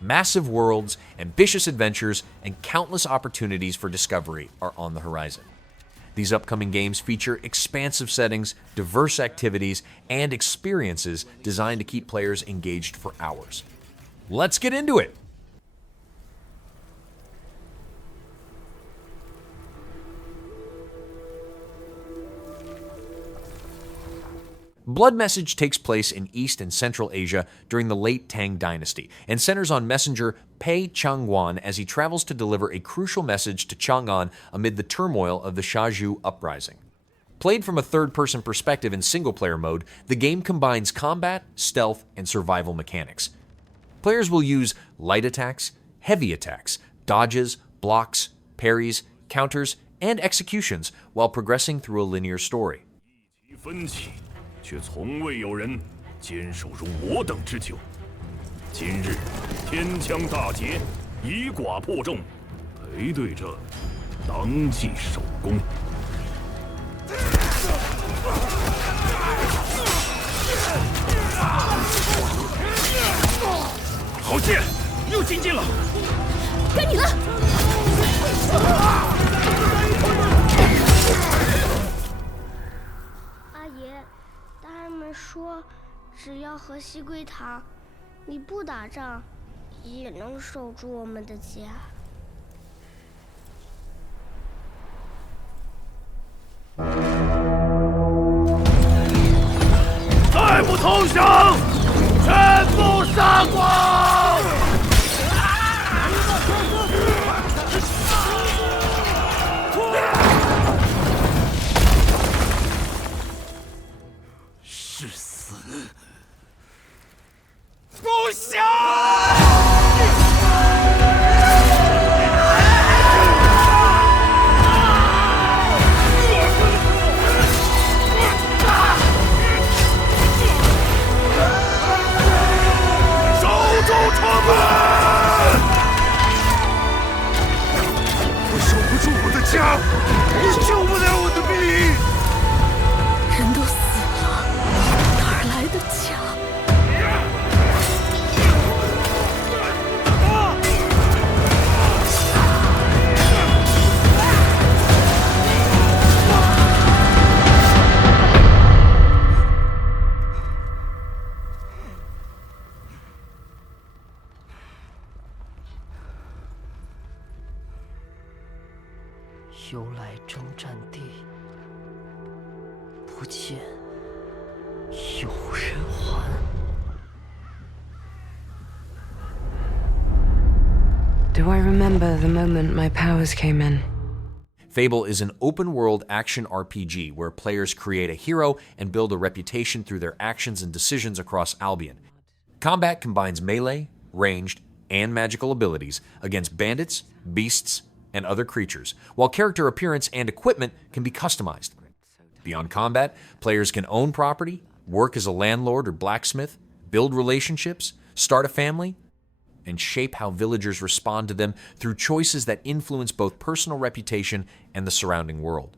Massive worlds, ambitious adventures, and countless opportunities for discovery are on the horizon. These upcoming games feature expansive settings, diverse activities, and experiences designed to keep players engaged for hours. Let's get into it! Blood Message takes place in East and Central Asia during the late Tang Dynasty and centers on messenger Pei Changguan as he travels to deliver a crucial message to Chang'an amid the turmoil of the Shaju Uprising. Played from a third-person perspective in single-player mode, the game combines combat, stealth, and survival mechanics. Players will use light attacks, heavy attacks, dodges, blocks, parries, counters, and executions while progressing through a linear story. 却从未有人坚守如我等之久。今日天枪大捷，以寡破众，陪对着当即首功。好剑，又进进了，该你了。阿爷。大人们说，只要和西归堂，你不打仗，也能守住我们的家。再不投降，全部杀光！不行！守住城门！我守不住我的家，我救不了我的兵。人都死了，哪儿来的家？ 由来征战地，不见有人还。Do I remember the moment my powers came in? Fable is an open-world action RPG where players create a hero and build a reputation through their actions and decisions across Albion. Combat combines melee, ranged, and magical abilities against bandits, beasts, and other creatures, while character appearance and equipment can be customized. Beyond combat, players can own property, work as a landlord or blacksmith, build relationships, start a family, and shape how villagers respond to them through choices that influence both personal reputation and the surrounding world.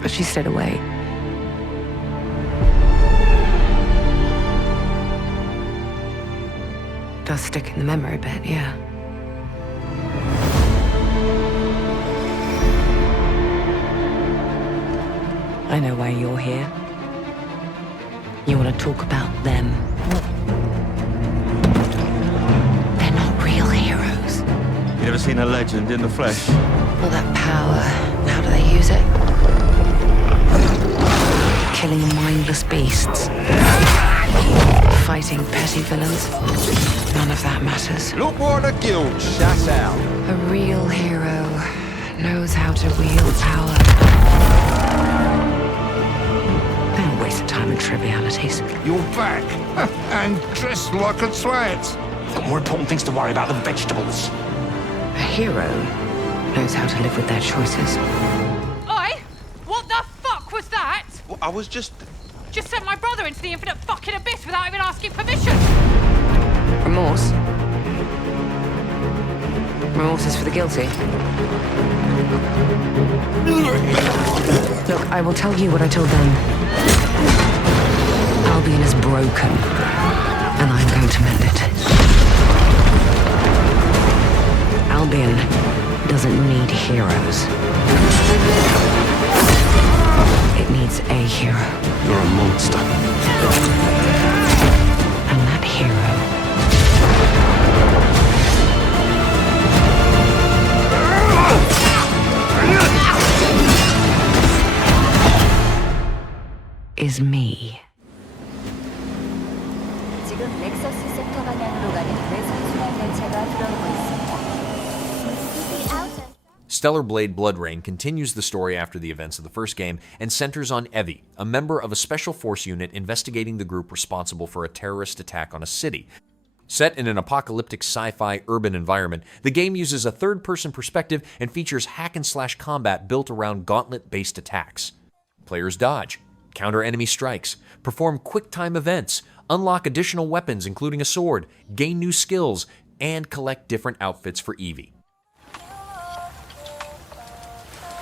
But she stayed away. Does stick in the memory a bit, yeah. I know why you're here. You want to talk about them. They're not real heroes. You ever seen a legend in the flesh? All that power, how do they use it? Killing mindless beasts. Fighting petty villains. None of that matters. Look what the guild shut out. A real hero knows how to wield power. Don't waste time on trivialities. You're back, and dressed like a twat. Got more important things to worry about than vegetables. A hero knows how to live with their choices. Oi! What the fuck was that? Well, I was just sent my brother into the infinite fucking abyss without even asking permission! Remorse? Remorse is for the guilty. Look, I will tell you what I told them. Albion is broken, and I'm going to mend it. heroes. It needs a hero. You're a monster. And that hero is me. 지금 넥서스 섹터 방향으로 가는 외선순환 열차가 들어오고 있습니다. Stellar Blade Blood Rain continues the story after the events of the first game and centers on Evie, a member of a special force unit investigating the group responsible for a terrorist attack on a city. Set in an apocalyptic sci-fi urban environment, the game uses a third-person perspective and features hack-and-slash combat built around gauntlet-based attacks. Players dodge, counter enemy strikes, perform quick-time events, unlock additional weapons including a sword, gain new skills, and collect different outfits for Evie.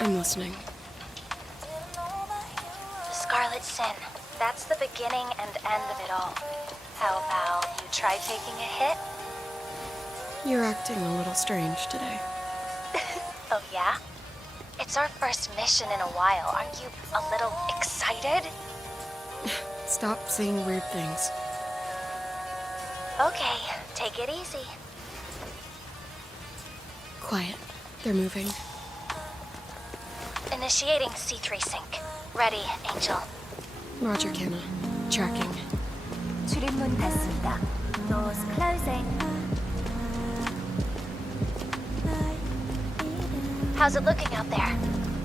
I'm listening. The Scarlet Sin. That's the beginning and end of it all. How about you try taking a hit? You're acting a little strange today. Oh yeah? It's our first mission in a while. Aren't you a little excited? Stop saying weird things. Okay, take it easy. Quiet. They're moving. Initiating C3 sync. Ready, Angel. Roger, Kenna. Tracking. 출입문 닫습니다. Doors closing. How's it looking out there?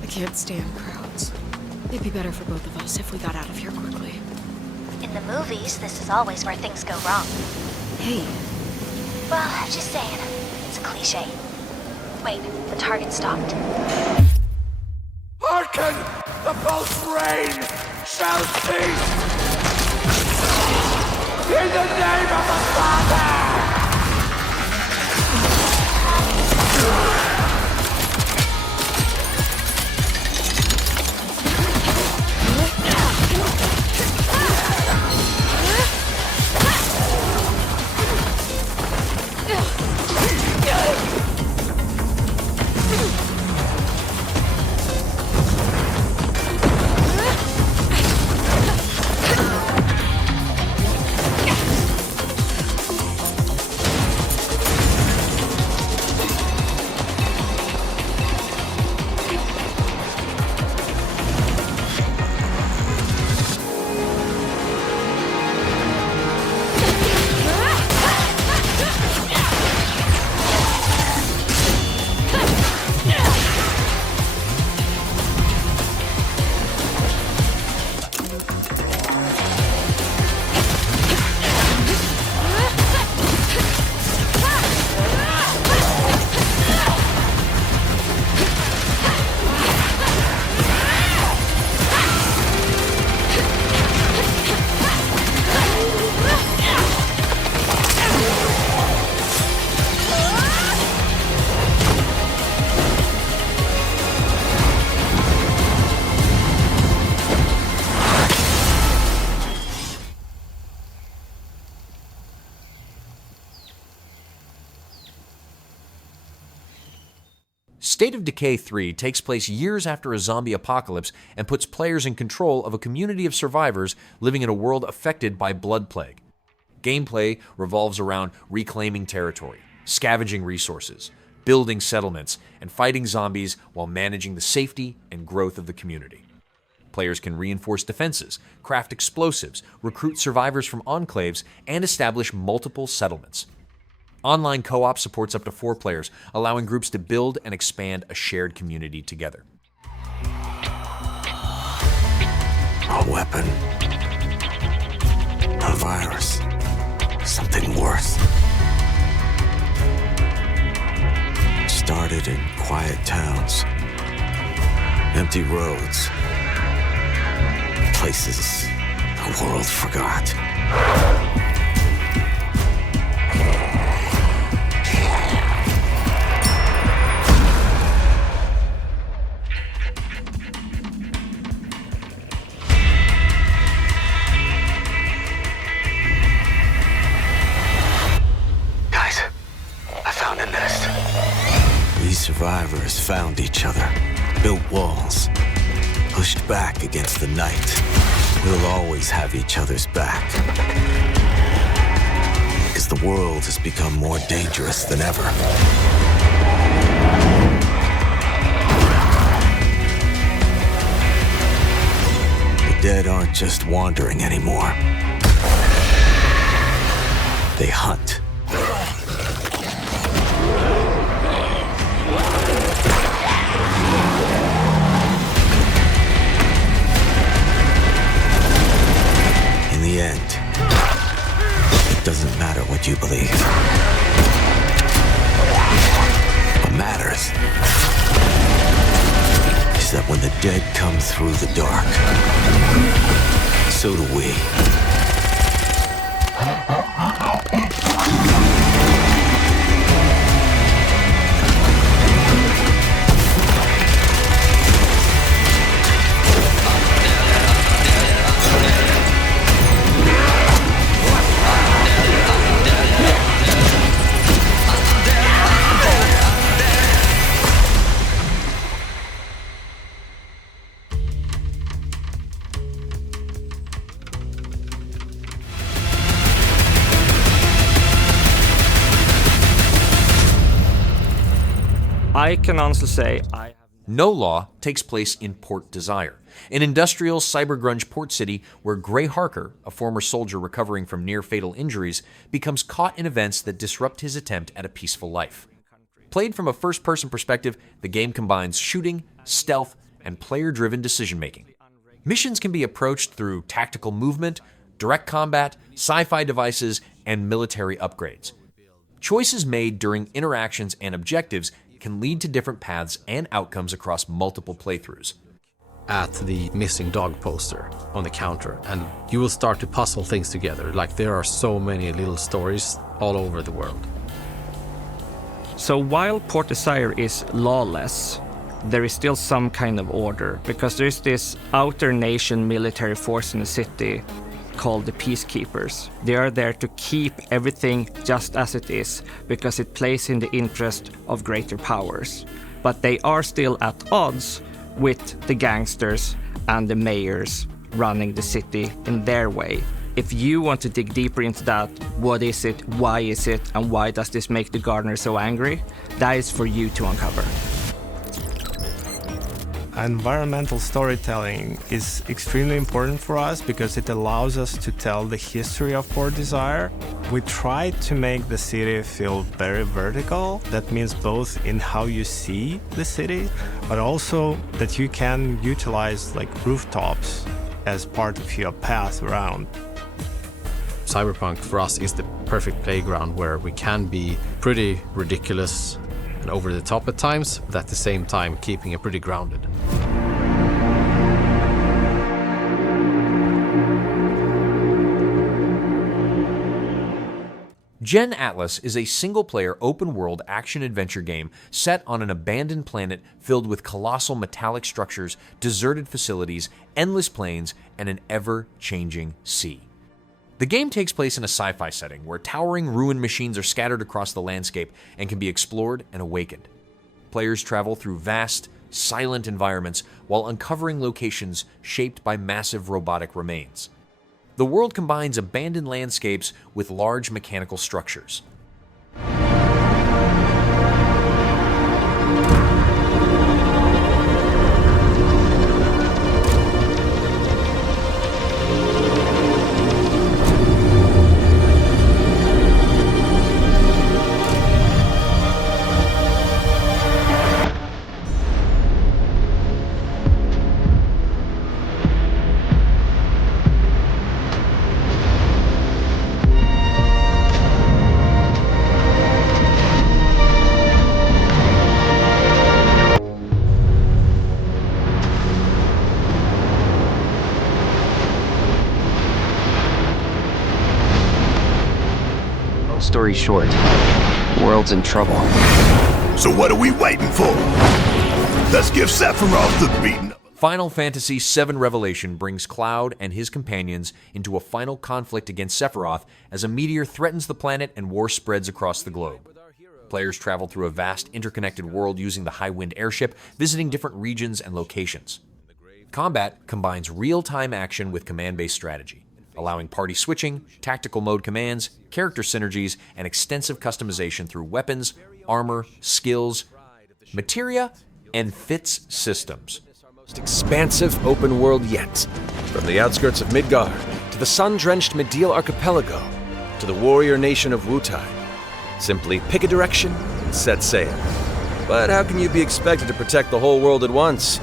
I can't stand crowds. It'd be better for both of us if we got out of here quickly. In the movies, this is always where things go wrong. Hey. Well, just saying. It's a cliche. Wait, the target stopped. Hearken! The pulse rain shall cease! In the name of the Father! State of Decay 3 takes place years after a zombie apocalypse and puts players in control of a community of survivors living in a world affected by blood plague. Gameplay revolves around reclaiming territory, scavenging resources, building settlements, and fighting zombies while managing the safety and growth of the community. Players can reinforce defenses, craft explosives, recruit survivors from enclaves, and establish multiple settlements. Online co-op supports up to 4 players, allowing groups to build and expand a shared community together. A weapon. A virus. Something worse. It started in quiet towns. Empty roads. Places the world forgot. survivors found each other, built walls, pushed back against the night. We'll always have each other's back. Because the world has become more dangerous than ever. The dead aren't just wandering anymore. They hunt. In the end, it doesn't matter what you believe. What matters is that when the dead come through the dark, so do we. I can honestly say No Law takes place in Port Desire, an industrial cyber-grunge port city where Gray Harker, a former soldier recovering from near-fatal injuries, becomes caught in events that disrupt his attempt at a peaceful life. Played from a first-person perspective, the game combines shooting, stealth, and player-driven decision-making. Missions can be approached through tactical movement, direct combat, sci-fi devices, and military upgrades. Choices made during interactions and objectives can lead to different paths and outcomes across multiple playthroughs. At the missing dog poster on the counter, and you will start to puzzle things together. Like, there are so many little stories all over the world. So while Port Desire is lawless, there is still some kind of order, because there's this outer nation military force in the city called the Peacekeepers. They are there to keep everything just as it is, because it plays in the interest of greater powers. But they are still at odds with the gangsters and the mayors running the city in their way. If you want to dig deeper into that, what is it, why is it, and why does this make the gardener so angry, that is for you to uncover. Environmental storytelling is extremely important for us because it allows us to tell the history of Port Desire. We try to make the city feel very vertical. That means both in how you see the city, but also that you can utilize like rooftops as part of your path around. Cyberpunk for us is the perfect playground where we can be pretty ridiculous and over the top at times, but at the same time keeping it pretty grounded. Gen Atlas is a single-player open-world action-adventure game set on an abandoned planet filled with colossal metallic structures, deserted facilities, endless plains, and an ever-changing sea. The game takes place in a sci-fi setting where towering ruined machines are scattered across the landscape and can be explored and awakened. Players travel through vast, silent environments while uncovering locations shaped by massive robotic remains. The world combines abandoned landscapes with large mechanical structures. Story short, the world's in trouble. So what are we waiting for? Let's give Sephiroth the beating. Final Fantasy VII Revelation brings Cloud and his companions into a final conflict against Sephiroth as a meteor threatens the planet and war spreads across the globe. Players travel through a vast, interconnected world using the High Wind airship, visiting different regions and locations. Combat combines real-time action with command-based strategy, allowing party switching, tactical mode commands, character synergies, and extensive customization through weapons, armor, skills, materia, and fits systems. Most expansive open world yet. From the outskirts of Midgard, to the sun-drenched Medial Archipelago, to the warrior nation of Wutai. Simply pick a direction and set sail. But how can you be expected to protect the whole world at once?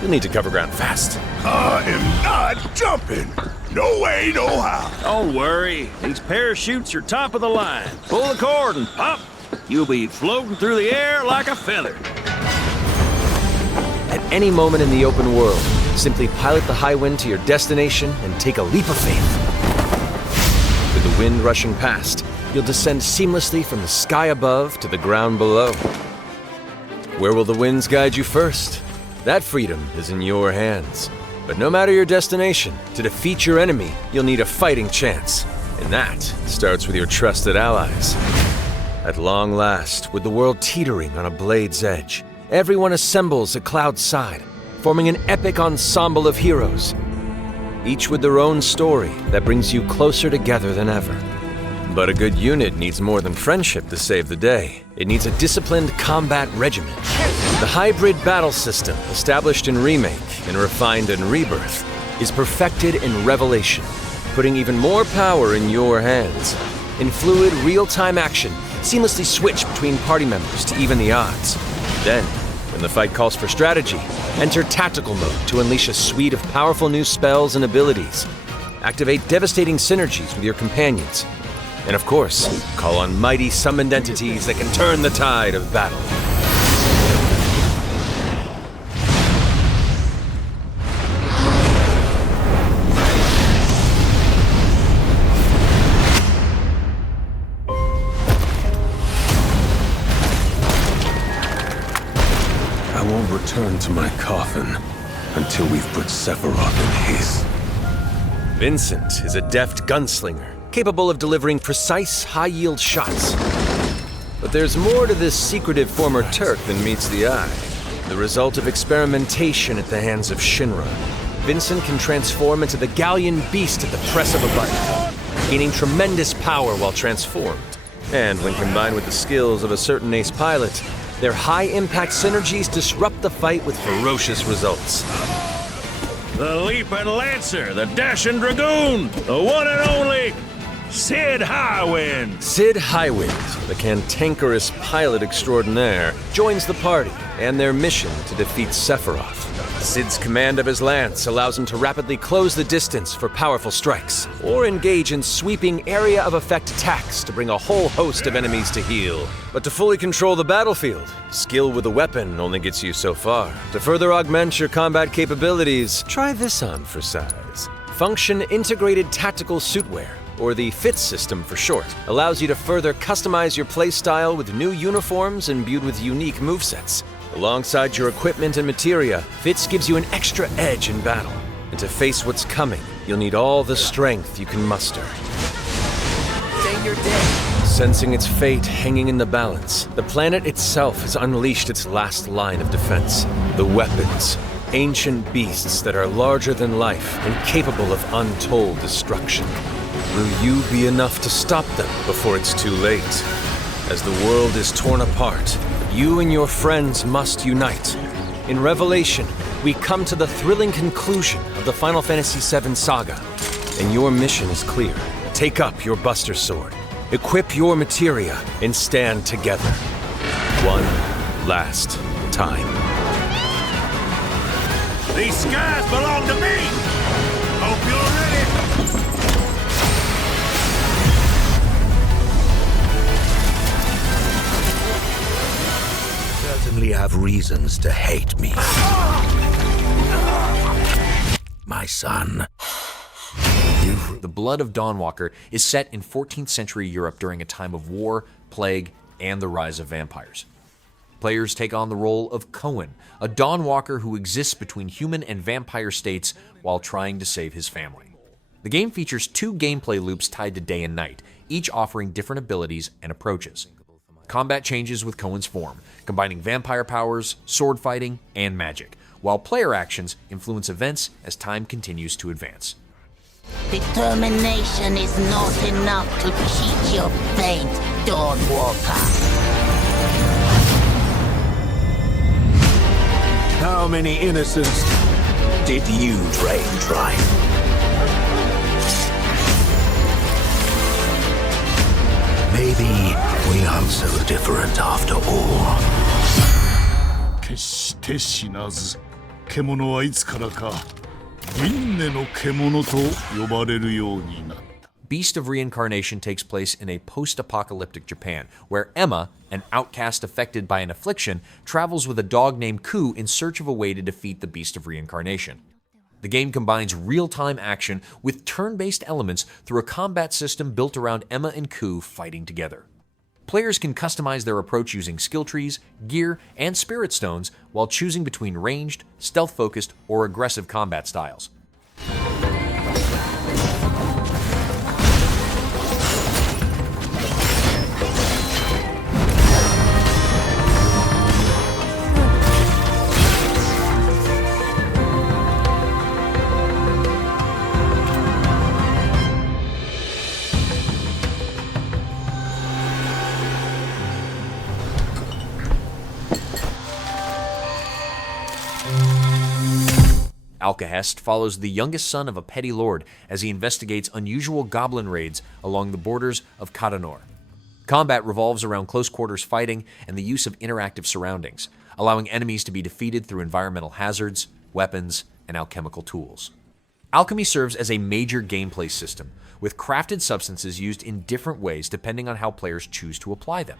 You'll need to cover ground fast. I am not jumping. No way, no how. Don't worry. These parachutes are top of the line. Pull the cord and pop. You'll be floating through the air like a feather. At any moment in the open world, simply pilot the High Wind to your destination and take a leap of faith. With the wind rushing past, you'll descend seamlessly from the sky above to the ground below. Where will the winds guide you first? That freedom is in your hands. But no matter your destination, to defeat your enemy, you'll need a fighting chance. And that starts with your trusted allies. At long last, with the world teetering on a blade's edge, everyone assembles at Cloud's side, forming an epic ensemble of heroes, each with their own story that brings you closer together than ever. But a good unit needs more than friendship to save the day. It needs a disciplined combat regimen. The hybrid battle system, established in Remake and refined in Rebirth, is perfected in Revelation, putting even more power in your hands. In fluid, real-time action, seamlessly switch between party members to even the odds. Then, when the fight calls for strategy, enter tactical mode to unleash a suite of powerful new spells and abilities. Activate devastating synergies with your companions. And of course, call on mighty summoned entities that can turn the tide of battle. I won't return to my coffin until we've put Sephiroth in his. Vincent is a deft gunslinger, capable of delivering precise, high-yield shots. But there's more to this secretive former Turk than meets the eye. The result of experimentation at the hands of Shinra. Vincent can transform into the Galleon beast at the press of a button, gaining tremendous power while transformed. And when combined with the skills of a certain ace pilot, their high-impact synergies disrupt the fight with ferocious results. The Leaping Lancer, the Dashing Dragoon, the one and only Cid Highwind. Cid Highwind, the cantankerous pilot extraordinaire, joins the party and their mission to defeat Sephiroth. Cid's command of his lance allows him to rapidly close the distance for powerful strikes, or engage in sweeping area of effect attacks to bring a whole host of enemies to heel. But to fully control the battlefield, skill with a weapon only gets you so far. To further augment your combat capabilities, try this on for size. Function Integrated Tactical Suitwear, or the FITS system for short, allows you to further customize your playstyle with new uniforms imbued with unique movesets. Alongside your equipment and materia, FITS gives you an extra edge in battle. And to face what's coming, you'll need all the strength you can muster. Day your day. Sensing its fate hanging in the balance, the planet itself has unleashed its last line of defense. The weapons. Ancient beasts that are larger than life and capable of untold destruction. Will you be enough to stop them before it's too late? As the world is torn apart, you and your friends must unite. In Revelation, we come to the thrilling conclusion of the Final Fantasy VII saga, and your mission is clear. Take up your Buster Sword, equip your materia, and stand together. One last time. These skies belong to me! Hope you're ready! Certainly have reasons to hate me. My son. The Blood of Dawnwalker is set in 14th century Europe during a time of war, plague, and the rise of vampires. Players take on the role of Cohen, a Dawnwalker who exists between human and vampire states while trying to save his family. The game features 2 gameplay loops tied to day and night, each offering different abilities and approaches. Combat changes with Cohen's form, combining vampire powers, sword fighting, and magic, while player actions influence events as time continues to advance. Determination is not enough to cheat your fate, Dawnwalker. How many innocents did you drain dry? Maybe we aren't so different after all. 決して死なず、獣はいつからか輪廻の獣と呼ばれるようになった。 Beast of Reincarnation takes place in a post-apocalyptic Japan, where Emma, an outcast affected by an affliction, travels with a dog named Ku in search of a way to defeat the Beast of Reincarnation. The game combines real-time action with turn-based elements through a combat system built around Emma and Ku fighting together. Players can customize their approach using skill trees, gear, and spirit stones while choosing between ranged, stealth-focused, or aggressive combat styles. Alkahest follows the youngest son of a petty lord as he investigates unusual goblin raids along the borders of Kadanor. Combat revolves around close-quarters fighting and the use of interactive surroundings, allowing enemies to be defeated through environmental hazards, weapons, and alchemical tools. Alchemy serves as a major gameplay system, with crafted substances used in different ways depending on how players choose to apply them.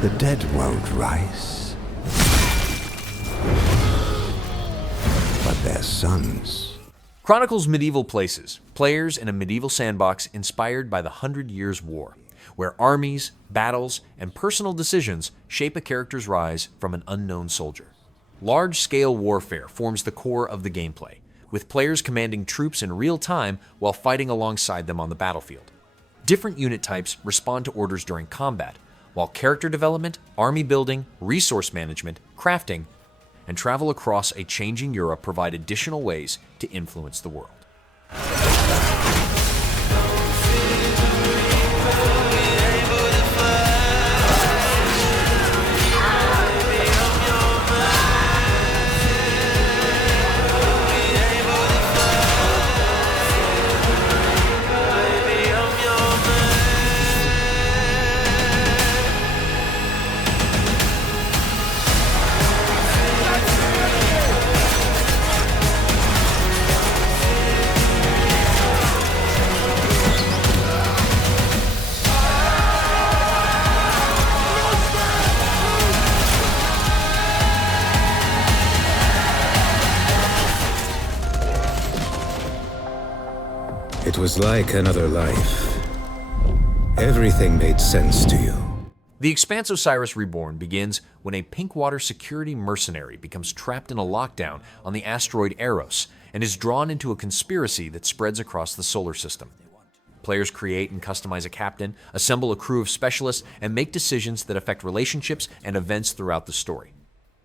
The dead won't rise, but their sons. Chronicles medieval places, players in a medieval sandbox inspired by the 100 Years' War, where armies, battles, and personal decisions shape a character's rise from an unknown soldier. Large-scale warfare forms the core of the gameplay, with players commanding troops in real time while fighting alongside them on the battlefield. Different unit types respond to orders during combat, while character development, army building, resource management, crafting, and travel across a changing Europe provide additional ways to influence the world. It was like another life. Everything made sense to you. The Expanse Osiris Reborn begins when a Pinkwater security mercenary becomes trapped in a lockdown on the asteroid Eros and is drawn into a conspiracy that spreads across the solar system. Players create and customize a captain, assemble a crew of specialists, and make decisions that affect relationships and events throughout the story.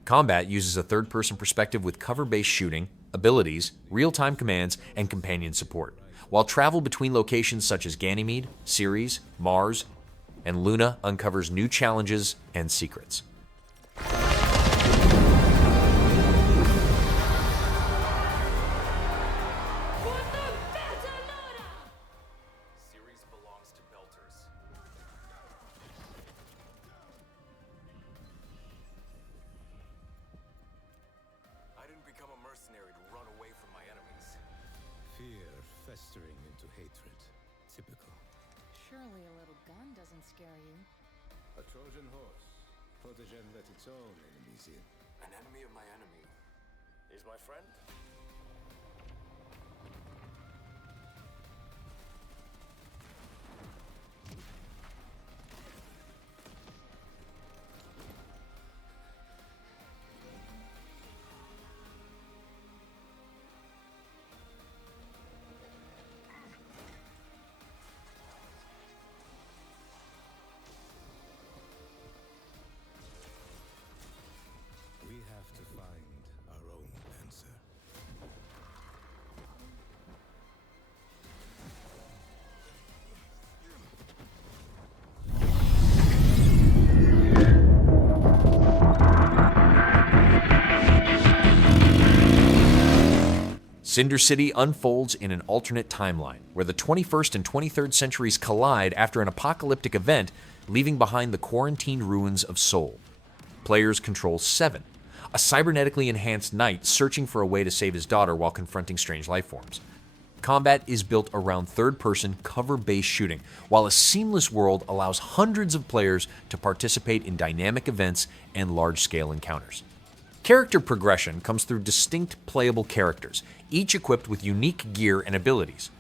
Combat uses a third-person perspective with cover-based shooting, abilities, real-time commands, and companion support, while travel between locations such as Ganymede, Ceres, Mars, and Luna uncovers new challenges and secrets. Surely a little gun doesn't scare you. A Trojan horse. Protegen let its own enemies in. An enemy of my enemy is my friend. Cinder City unfolds in an alternate timeline, where the 21st and 23rd centuries collide after an apocalyptic event, leaving behind the quarantined ruins of Seoul. Players control Seven, a cybernetically enhanced knight searching for a way to save his daughter while confronting strange lifeforms. Combat is built around third-person, cover-based shooting, while a seamless world allows hundreds of players to participate in dynamic events and large-scale encounters. Character progression comes through distinct playable characters, each equipped with unique gear and abilities.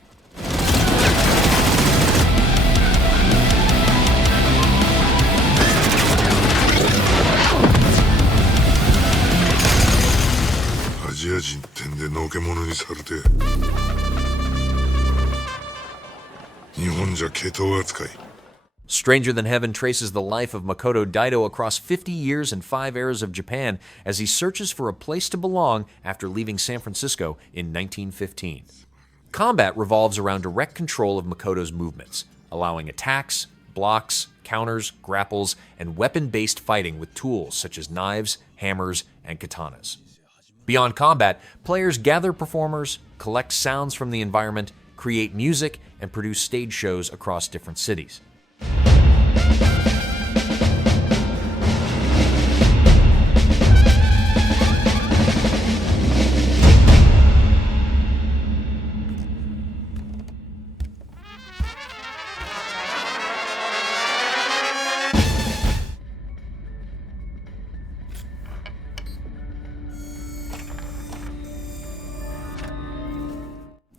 Stranger Than Heaven traces the life of Makoto Daido across 50 years and 5 eras of Japan as he searches for a place to belong after leaving San Francisco in 1915. Combat revolves around direct control of Makoto's movements, allowing attacks, blocks, counters, grapples, and weapon-based fighting with tools such as knives, hammers, and katanas. Beyond combat, players gather performers, collect sounds from the environment, create music, and produce stage shows across different cities.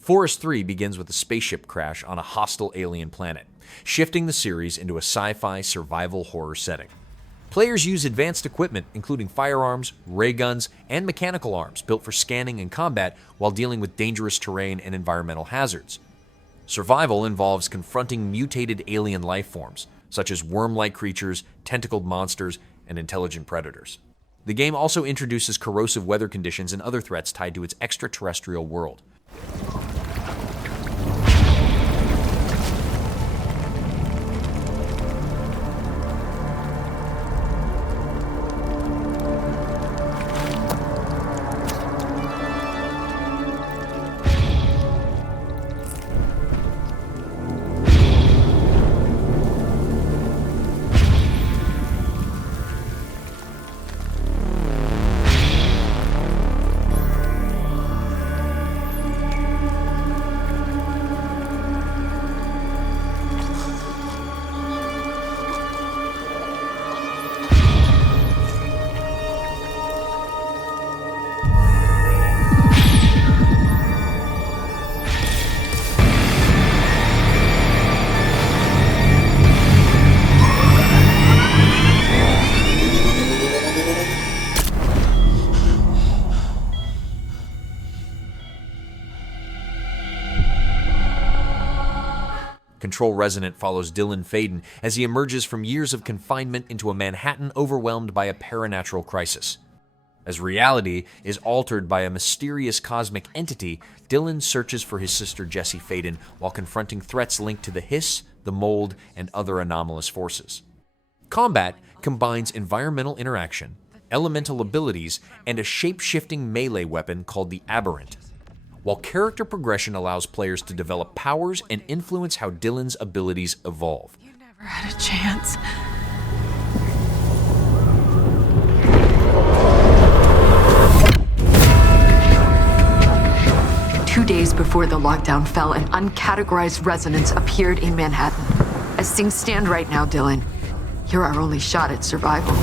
Forest 3 begins with a spaceship crash on a hostile alien planet, shifting the series into a sci-fi survival horror setting. Players use advanced equipment, including firearms, ray guns, and mechanical arms built for scanning and combat while dealing with dangerous terrain and environmental hazards. Survival involves confronting mutated alien life forms, such as worm-like creatures, tentacled monsters, and intelligent predators. The game also introduces corrosive weather conditions and other threats tied to its extraterrestrial world. Control Resonant follows Dylan Faden as he emerges from years of confinement into a Manhattan overwhelmed by a paranatural crisis. As reality is altered by a mysterious cosmic entity, Dylan searches for his sister Jessie Faden while confronting threats linked to the Hiss, the Mold, and other anomalous forces. Combat combines environmental interaction, elemental abilities, and a shape-shifting melee weapon called the Aberrant, while character progression allows players to develop powers and influence how Dylan's abilities evolve. You never had a chance. Two days before the lockdown fell, an uncategorized resonance appeared in Manhattan. As things stand right now, Dylan, you're our only shot at survival.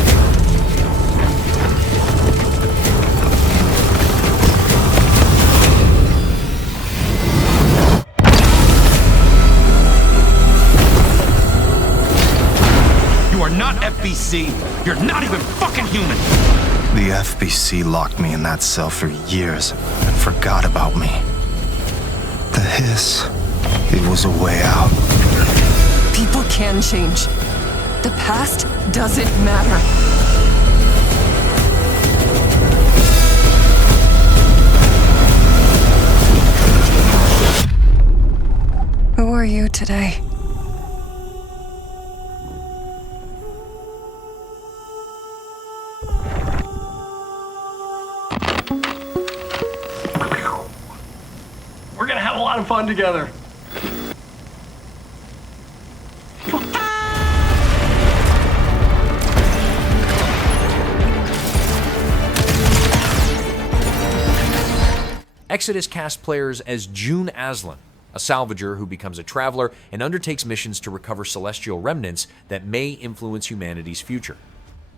You are not FBC. You're not even fucking human. The FBC locked me in that cell for years and forgot about me. The Hiss, it was a way out. People can change. The past doesn't matter. Who are you today? on together. Exodus casts players as June Aslan, a salvager who becomes a traveler and undertakes missions to recover celestial remnants that may influence humanity's future.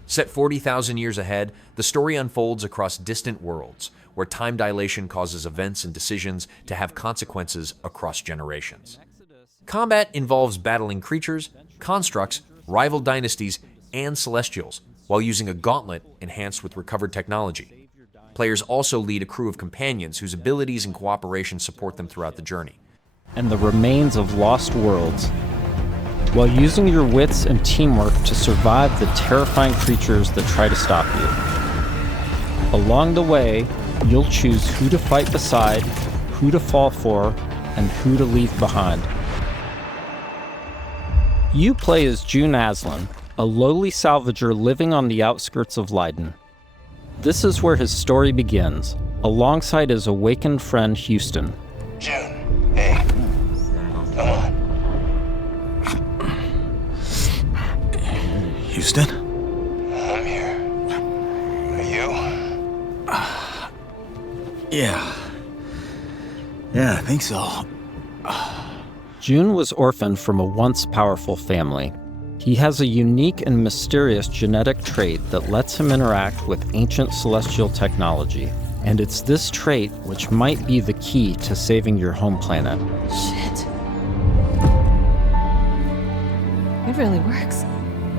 Set 40,000 years ahead, the story unfolds across distant worlds, where time dilation causes events and decisions to have consequences across generations. Combat involves battling creatures, constructs, rival dynasties, and celestials, while using a gauntlet enhanced with recovered technology. Players also lead a crew of companions whose abilities and cooperation support them throughout the journey. And the remains of lost worlds, while using your wits and teamwork to survive the terrifying creatures that try to stop you. Along the way, you'll choose who to fight beside, who to fall for, and who to leave behind. You play as June Aslan, a lowly salvager living on the outskirts of Leiden. This is where his story begins, alongside his awakened friend Houston. June, hey, come on. Houston? I'm here. Are you? Yeah, I think so. June was orphaned from a once powerful family. He has a unique and mysterious genetic trait that lets him interact with ancient celestial technology. And it's this trait which might be the key to saving your home planet. Shit. It really works.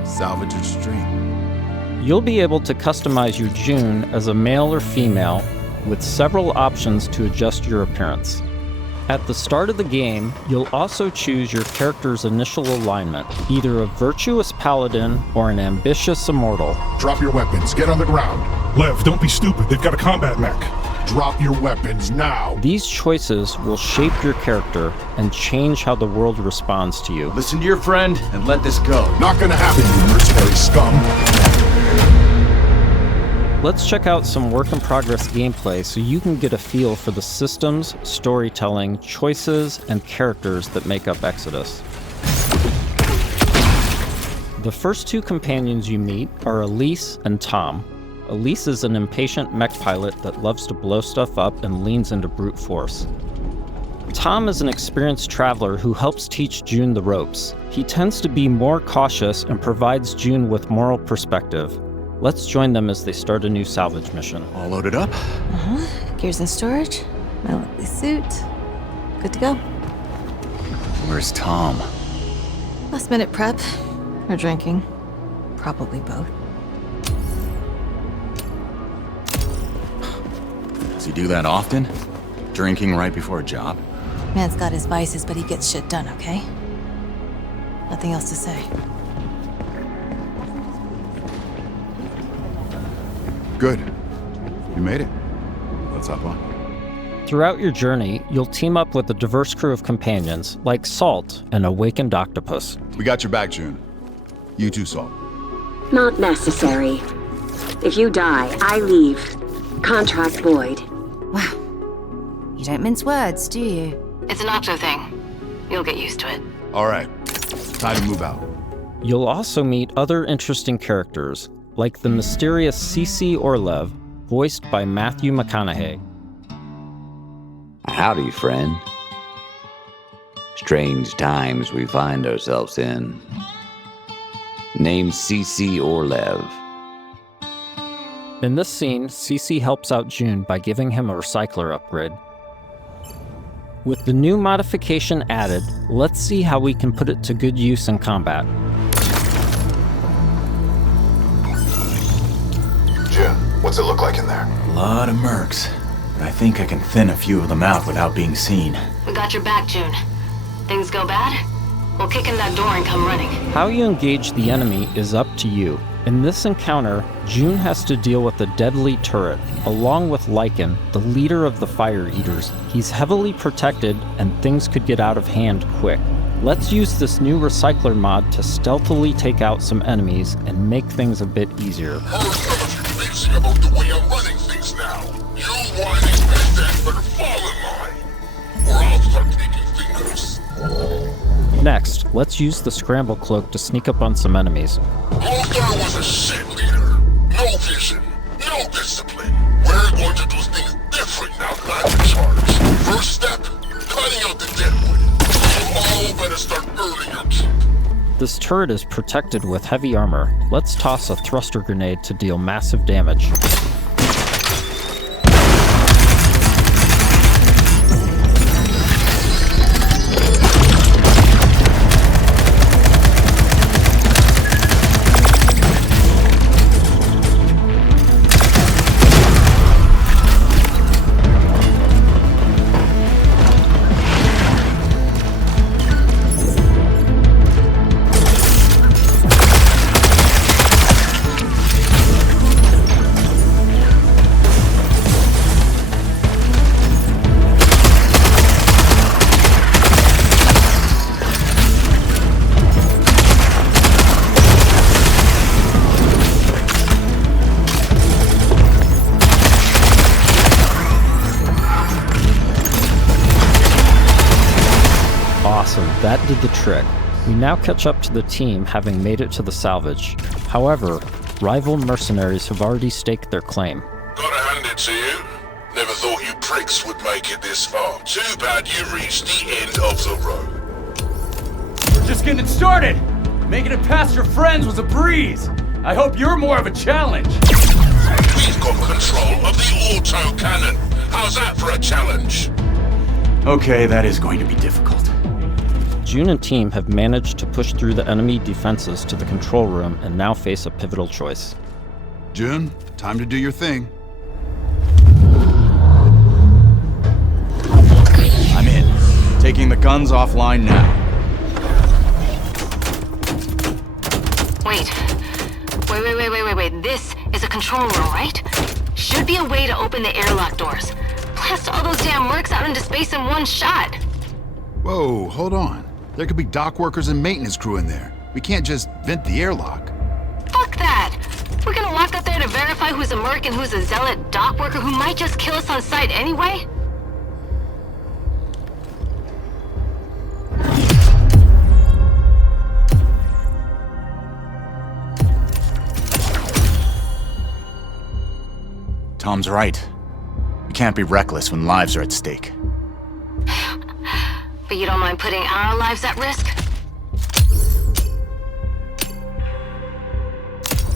Salvager's dream. You'll be able to customize your June as a male or female with several options to adjust your appearance. At the start of the game, you'll also choose your character's initial alignment, either a virtuous paladin or an ambitious immortal. Drop your weapons, get on the ground. Lev, don't be stupid, they've got a combat mech. Drop your weapons now. These choices will shape your character and change how the world responds to you. Listen to your friend and let this go. Not gonna happen, you mercenary scum. Let's check out some work-in-progress gameplay so you can get a feel for the systems, storytelling, choices, and characters that make up Exodus. The first two companions you meet are Elise and Tom. Elise is an impatient mech pilot that loves to blow stuff up and leans into brute force. Tom is an experienced traveler who helps teach June the ropes. He tends to be more cautious and provides June with moral perspective. Let's join them as they start a new salvage mission. All loaded up? Gears in storage. My lovely suit. Good to go. Where's Tom? Last minute prep. Or drinking. Probably both. Does he do that often? Drinking right before a job? Man's got his vices, but he gets shit done, okay? Nothing else to say. Good. You made it. Let's hop on. Throughout your journey, you'll team up with a diverse crew of companions, like Salt, an awakened octopus. We got your back, June. You too, Salt. Not necessary. If you die, I leave. Contract void. Wow. You don't mince words, do you? It's an Octo thing. You'll get used to it. All right. Time to move out. You'll also meet other interesting characters, like the mysterious C.C. Orlev, voiced by Matthew McConaughey. Howdy, friend. Strange times we find ourselves in. Named C.C. Orlev. In this scene, C.C. helps out June by giving him a recycler upgrade. With the new modification added, let's see how we can put it to good use in combat. June, what's it look like in there? A lot of mercs. But I think I can thin a few of them out without being seen. We got your back, June. Things go bad? We'll kick in that door and come running. How you engage the enemy is up to you. In this encounter, June has to deal with a deadly turret, along with Lycan, the leader of the Fire Eaters. He's heavily protected, and things could get out of hand quick. Let's use this new recycler mod to stealthily take out some enemies and make things a bit easier. Crazy about the way I'm running things now. You whining bandits better fall in line, or I'll start taking Next, let's use the scramble cloak to sneak up on some enemies. Lothar was a shit leader. No vision, no discipline. We're going to do things different now that I'm in charge. First step, cutting out the deadwood. You all better start earning your keep. This turret is protected with heavy armor. Let's toss a thruster grenade to deal massive damage. That did the trick. We now catch up to the team having made it to the salvage. However, rival mercenaries have already staked their claim. Gotta hand it to you. Never thought you pricks would make it this far. Too bad you reached the end of the road. We're just getting started! Making it past your friends was a breeze! I hope you're more of a challenge! We've got control of the auto cannon. How's that for a challenge? Okay, that is going to be difficult. June and team have managed to push through the enemy defenses to the control room and now face a pivotal choice. June, time to do your thing. I'm in. Taking the guns offline now. Wait. This is a control room, right? Should be a way to open the airlock doors. Blast all those damn mercs out into space in one shot. Whoa, hold on. There could be dock workers and maintenance crew in there. We can't just vent the airlock. Fuck that! We're gonna walk up there to verify who's a merc and who's a zealot dock worker who might just kill us on sight anyway? Tom's right. We can't be reckless when lives are at stake. But you don't mind putting our lives at risk?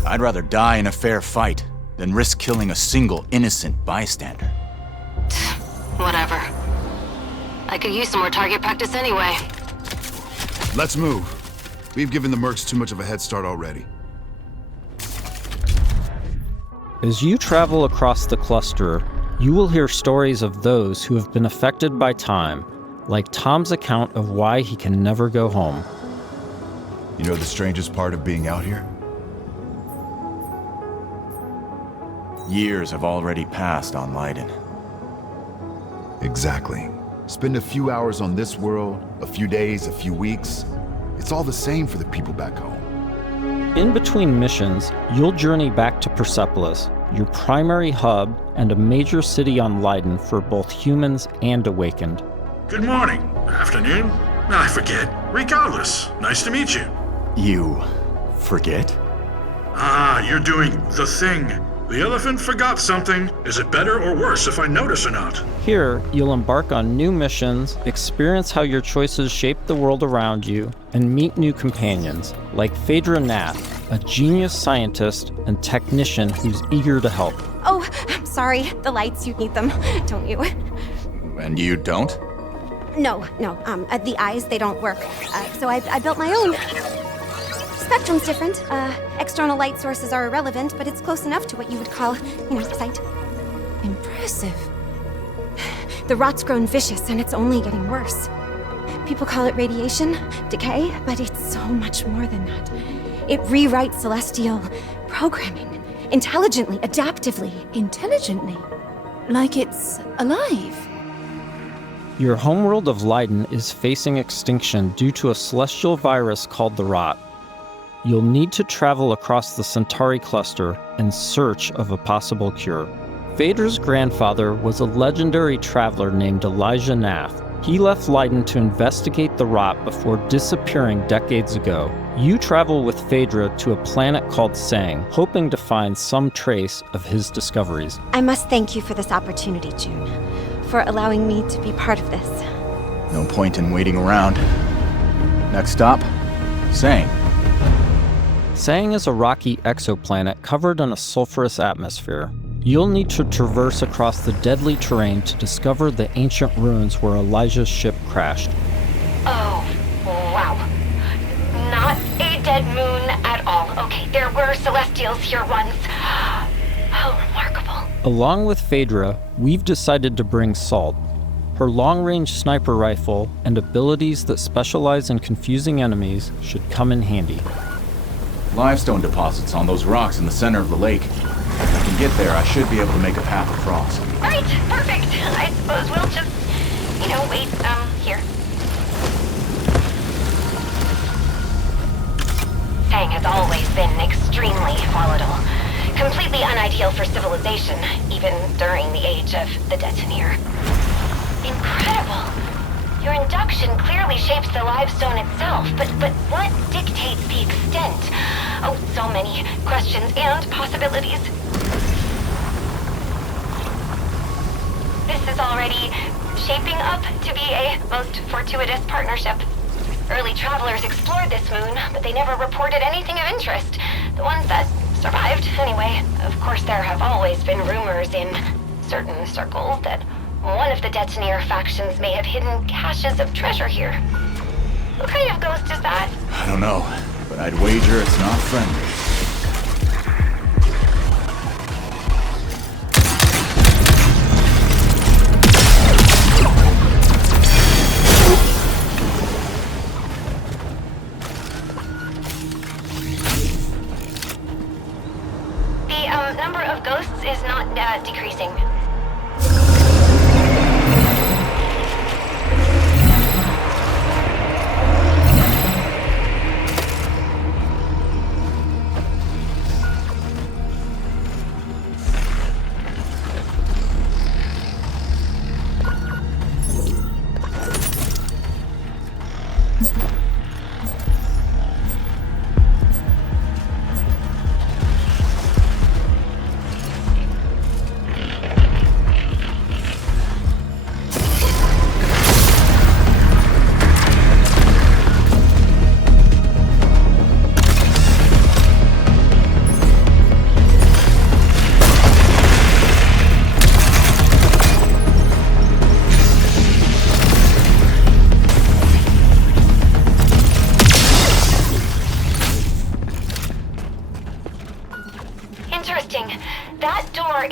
I'd rather die in a fair fight than risk killing a single innocent bystander. Whatever. I could use some more target practice anyway. Let's move. We've given the mercs too much of a head start already. As you travel across the cluster, you will hear stories of those who have been affected by time, like Tom's account of why he can never go home. You know the strangest part of being out here? Years have already passed on Leiden. Exactly. Spend a few hours on this world, a few days, a few weeks. It's all the same for the people back home. In between missions, you'll journey back to Persepolis, your primary hub and a major city on Leiden for both humans and Awakened. Good morning, afternoon, I forget. Regardless, nice to meet you. You forget? Ah, you're doing the thing. The elephant forgot something. Is it better or worse if I notice or not? Here, you'll embark on new missions, experience how your choices shape the world around you, and meet new companions, like Phaedra Nath, a genius scientist and technician who's eager to help. Oh, I'm sorry. The lights, you need them, don't you? And you don't? No. The eyes, they don't work. So I built my own. Spectrum's different. External light sources are irrelevant, but it's close enough to what you would call, sight. Impressive. The rot's grown vicious, and it's only getting worse. People call it radiation, decay, but it's so much more than that. It rewrites celestial programming. Intelligently, adaptively. Intelligently? Like it's alive? Your homeworld of Leiden is facing extinction due to a celestial virus called the Rot. You'll need to travel across the Centauri cluster in search of a possible cure. Phaedra's grandfather was a legendary traveler named Elijah Nath. He left Leiden to investigate the rot before disappearing decades ago. You travel with Phaedra to a planet called Sang, hoping to find some trace of his discoveries. I must thank you for this opportunity, June, for allowing me to be part of this. No point in waiting around. Next stop, Sang. Sang is a rocky exoplanet covered in a sulfurous atmosphere. You'll need to traverse across the deadly terrain to discover the ancient ruins where Elijah's ship crashed. Oh, wow. Not a dead moon at all. Okay, there were Celestials here once. How remarkable. Along with Phaedra, we've decided to bring Salt. Her long-range sniper rifle and abilities that specialize in confusing enemies should come in handy. Limestone deposits on those rocks in the center of the lake. If I can get there, I should be able to make a path across. Right, perfect. I suppose we'll just, wait, here. Sang has always been extremely volatile. Completely unideal for civilization, even during the age of the Detonator. Incredible. Your induction clearly shapes the limestone itself, but what dictates the extent? Oh, so many questions and possibilities. This is already shaping up to be a most fortuitous partnership. Early travelers explored this moon, but they never reported anything of interest. The ones that survived, anyway. Of course, there have always been rumors in certain circles that one of the Detonator factions may have hidden caches of treasure here. What kind of ghost is that? I don't know, but I'd wager it's not friendly. The number of ghosts is not decreasing.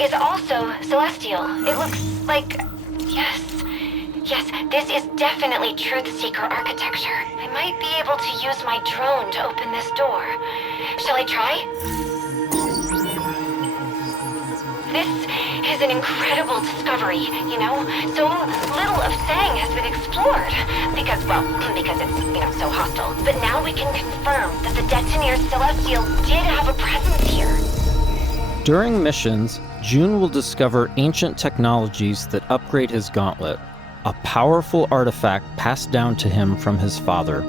is also celestial. It looks like... Yes, this is definitely Truth Seeker architecture. I might be able to use my drone to open this door. Shall I try? This is an incredible discovery, you know? So little of Sang has been explored. Because it's, so hostile. But now we can confirm that the Detonator Celestial did have a presence here. During missions, June will discover ancient technologies that upgrade his gauntlet, a powerful artifact passed down to him from his father.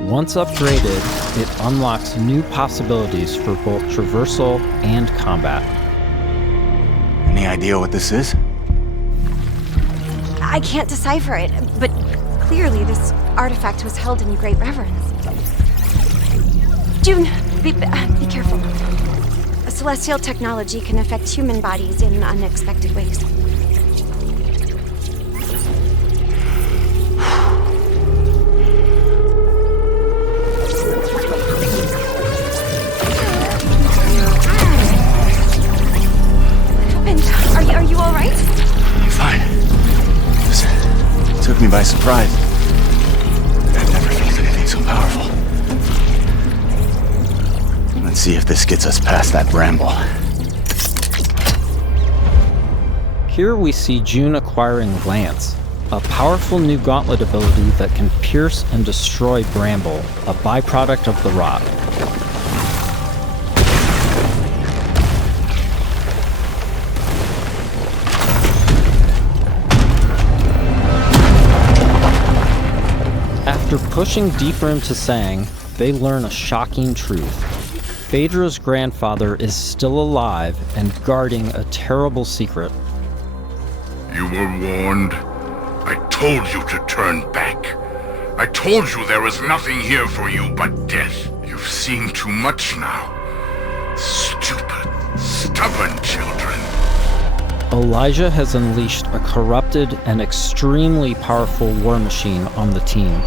Once upgraded, it unlocks new possibilities for both traversal and combat. Any idea what this is? I can't decipher it, but clearly this artifact was held in great reverence. June, be careful. Celestial technology can affect human bodies in unexpected ways. Are you all right? I'm fine. This took me by surprise. I've never felt anything so powerful. Let's see if this gets us past that bramble. Here we see June acquiring Lance, a powerful new gauntlet ability that can pierce and destroy bramble, a byproduct of the rot. After pushing deeper into Sang, they learn a shocking truth. Phaedra's grandfather is still alive and guarding a terrible secret. You were warned. I told you to turn back. I told you there was nothing here for you but death. You've seen too much now. Stupid, stubborn children. Elijah has unleashed a corrupted and extremely powerful war machine on the team.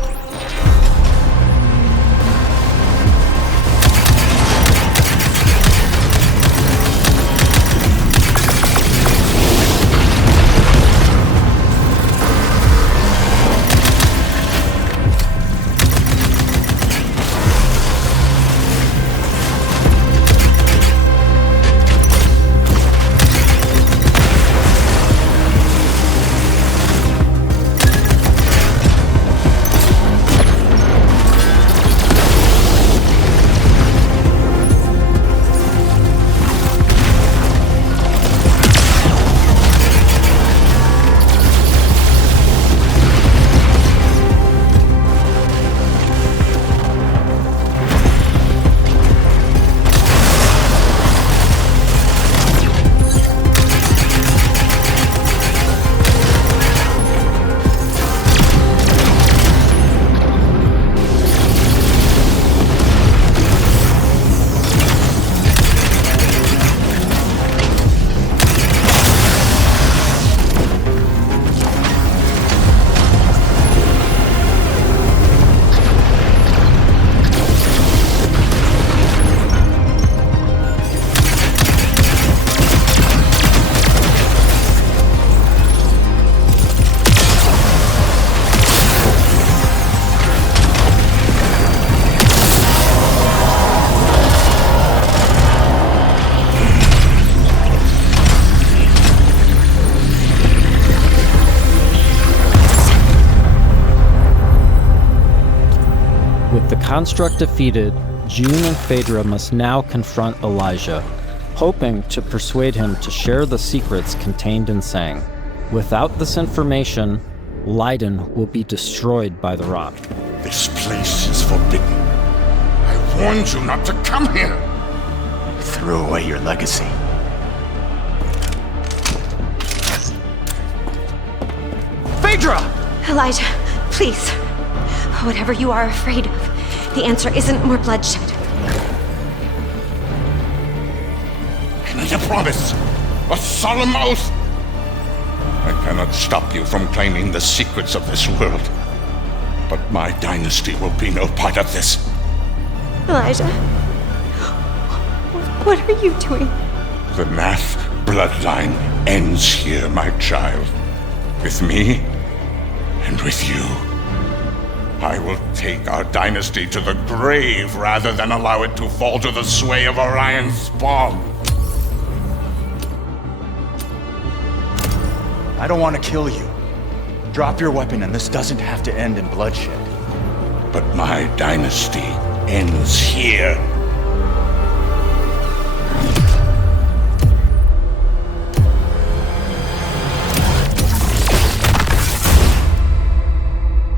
Construct defeated, June and Phaedra must now confront Elijah, hoping to persuade him to share the secrets contained in Sang. Without this information, Leiden will be destroyed by the rot. This place is forbidden. I warned you not to come here. You threw away your legacy. Phaedra! Elijah, please. Whatever you are afraid of, the answer isn't more bloodshed. I need a promise. A solemn oath. I cannot stop you from claiming the secrets of this world. But my dynasty will be no part of this. Elijah, what are you doing? The Nath bloodline ends here, my child. With me and with you. I will take our dynasty to the grave rather than allow it to fall to the sway of Orion's spawn. I don't want to kill you. Drop your weapon and this doesn't have to end in bloodshed. But my dynasty ends here.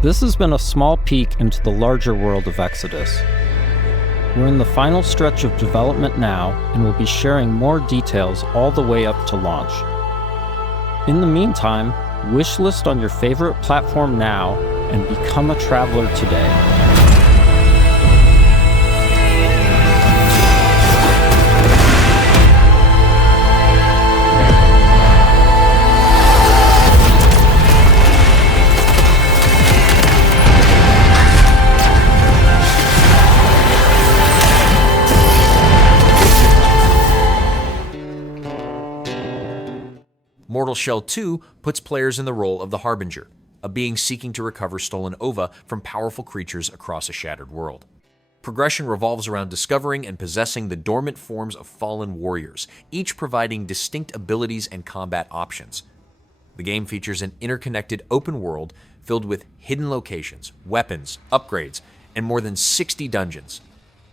This has been a small peek into the larger world of Exodus. We're in the final stretch of development now, and we'll be sharing more details all the way up to launch. In the meantime, wishlist on your favorite platform now, and become a traveler today. Mortal Shell 2 puts players in the role of the Harbinger, a being seeking to recover stolen ova from powerful creatures across a shattered world. Progression revolves around discovering and possessing the dormant forms of fallen warriors, each providing distinct abilities and combat options. The game features an interconnected open world filled with hidden locations, weapons, upgrades, and more than 60 dungeons.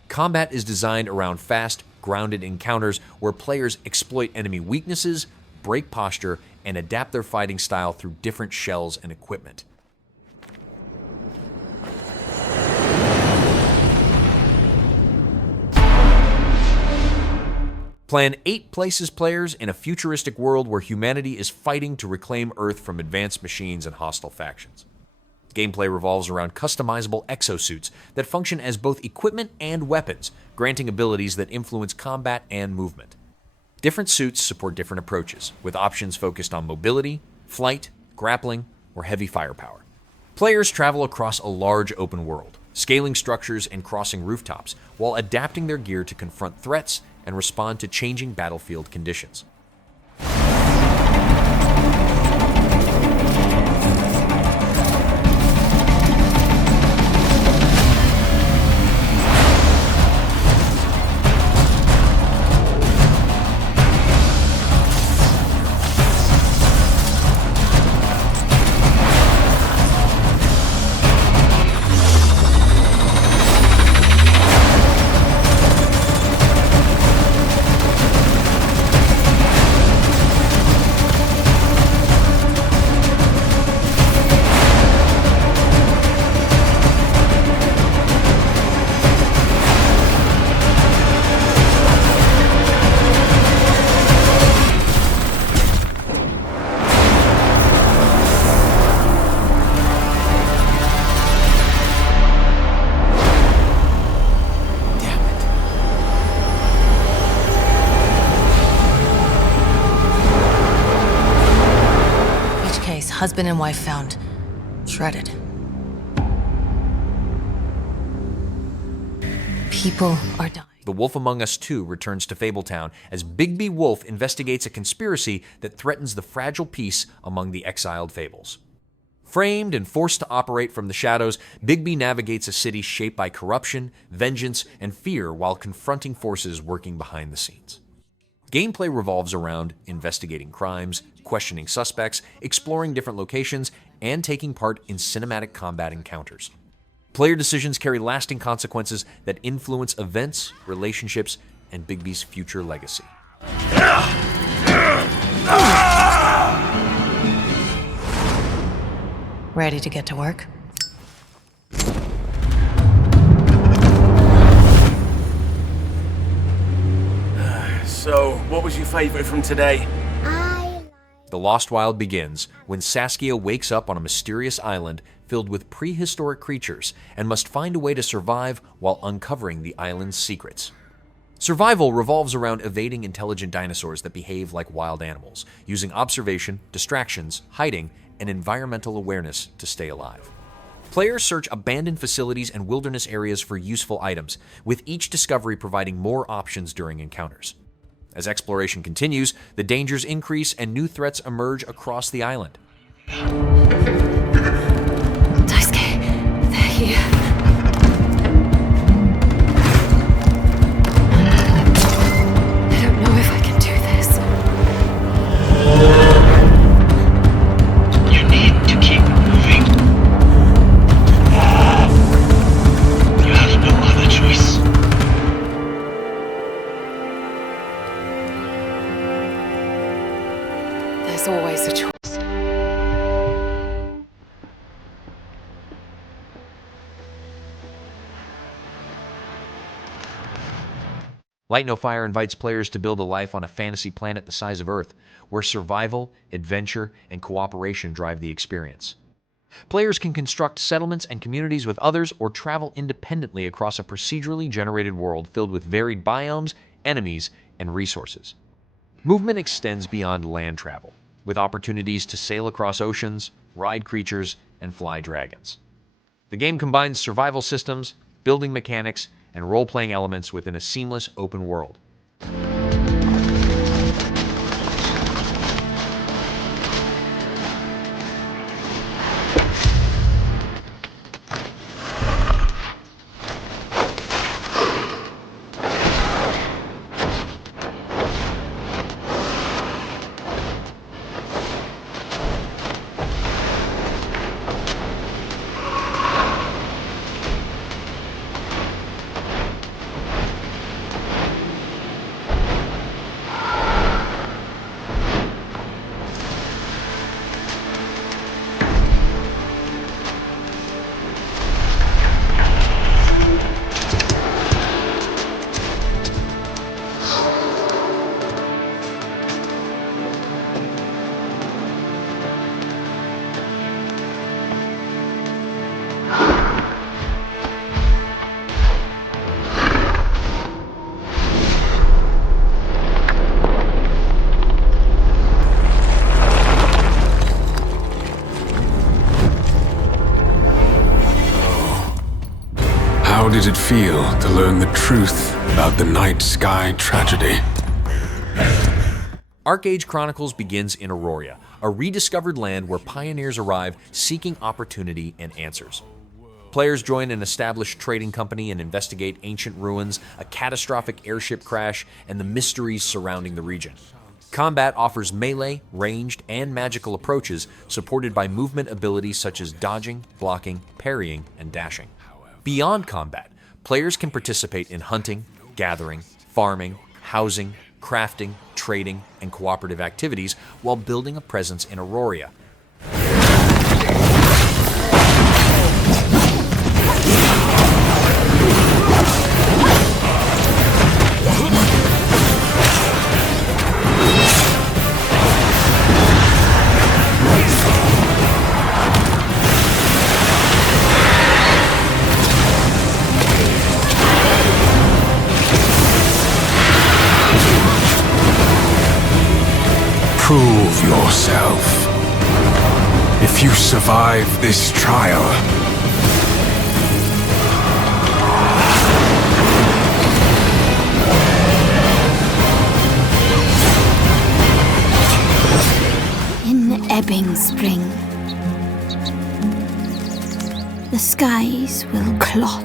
Combat is designed around fast, grounded encounters where players exploit enemy weaknesses, break posture, and adapt their fighting style through different shells and equipment. Plan 8 places players in a futuristic world where humanity is fighting to reclaim Earth from advanced machines and hostile factions. Gameplay revolves around customizable exosuits that function as both equipment and weapons, granting abilities that influence combat and movement. Different suits support different approaches, with options focused on mobility, flight, grappling, or heavy firepower. Players travel across a large open world, scaling structures and crossing rooftops, while adapting their gear to confront threats and respond to changing battlefield conditions. Husband and wife found. Shredded. People are dying. The Wolf Among Us 2 returns to Fabletown as Bigby Wolf investigates a conspiracy that threatens the fragile peace among the exiled Fables. Framed and forced to operate from the shadows, Bigby navigates a city shaped by corruption, vengeance, and fear while confronting forces working behind the scenes. Gameplay revolves around investigating crimes, questioning suspects, exploring different locations, and taking part in cinematic combat encounters. Player decisions carry lasting consequences that influence events, relationships, and Bigby's future legacy. Ready to get to work? So, what was your favorite from today? The Lost Wild begins when Saskia wakes up on a mysterious island filled with prehistoric creatures and must find a way to survive while uncovering the island's secrets. Survival revolves around evading intelligent dinosaurs that behave like wild animals, using observation, distractions, hiding, and environmental awareness to stay alive. Players search abandoned facilities and wilderness areas for useful items, with each discovery providing more options during encounters. As exploration continues, the dangers increase and new threats emerge across the island. Daisuke, they're here. I don't know if I can do this. You need to keep moving. You have no other choice. There's always a choice. Light No Fire invites players to build a life on a fantasy planet the size of Earth, where survival, adventure, and cooperation drive the experience. Players can construct settlements and communities with others or travel independently across a procedurally generated world filled with varied biomes, enemies, and resources. Movement extends beyond land travel, with opportunities to sail across oceans, ride creatures, and fly dragons. The game combines survival systems, building mechanics, and role-playing elements within a seamless open world. How did it feel to learn the truth about the night sky tragedy? ArcheAge Chronicles begins in Aurora, a rediscovered land where pioneers arrive seeking opportunity and answers. Players join an established trading company and investigate ancient ruins, a catastrophic airship crash, and the mysteries surrounding the region. Combat offers melee, ranged, and magical approaches supported by movement abilities such as dodging, blocking, parrying, and dashing. Beyond combat, players can participate in hunting, gathering, farming, housing, crafting, trading, and cooperative activities while building a presence in Aurora. Prove yourself. If you survive this trial, In ebbing spring, the skies will clot.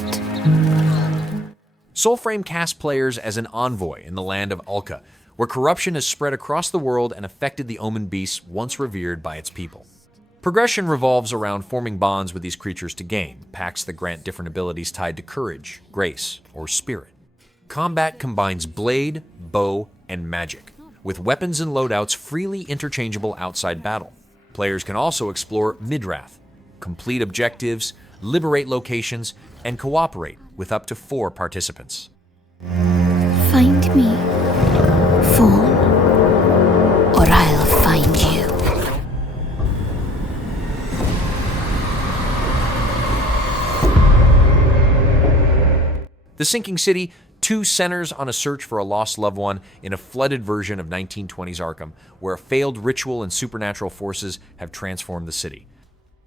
Soulframe casts players as an envoy in the land of Alka, where corruption has spread across the world and affected the omen beasts once revered by its people. Progression revolves around forming bonds with these creatures to gain packs that grant different abilities tied to courage, grace, or spirit. Combat combines blade, bow, and magic, with weapons and loadouts freely interchangeable outside battle. Players can also explore Midrath, complete objectives, liberate locations, and cooperate with up to 4 participants. Find me, Fawn, or I'll find you. The Sinking City, 2 centers on a search for a lost loved one in a flooded version of 1920s Arkham, where a failed ritual and supernatural forces have transformed the city.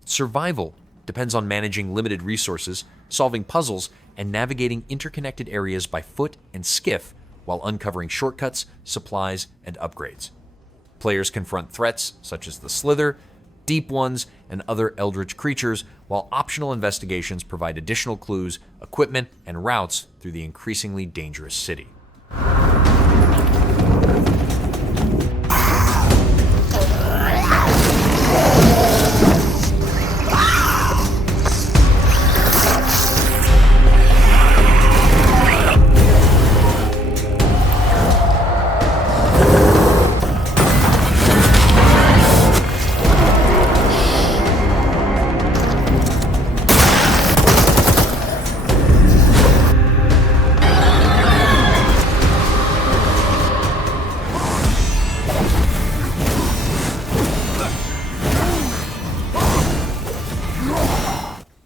Survival depends on managing limited resources, solving puzzles, and navigating interconnected areas by foot and skiff while uncovering shortcuts, supplies, and upgrades. Players confront threats such as the Slither, Deep Ones, and other eldritch creatures, while optional investigations provide additional clues, equipment, and routes through the increasingly dangerous city.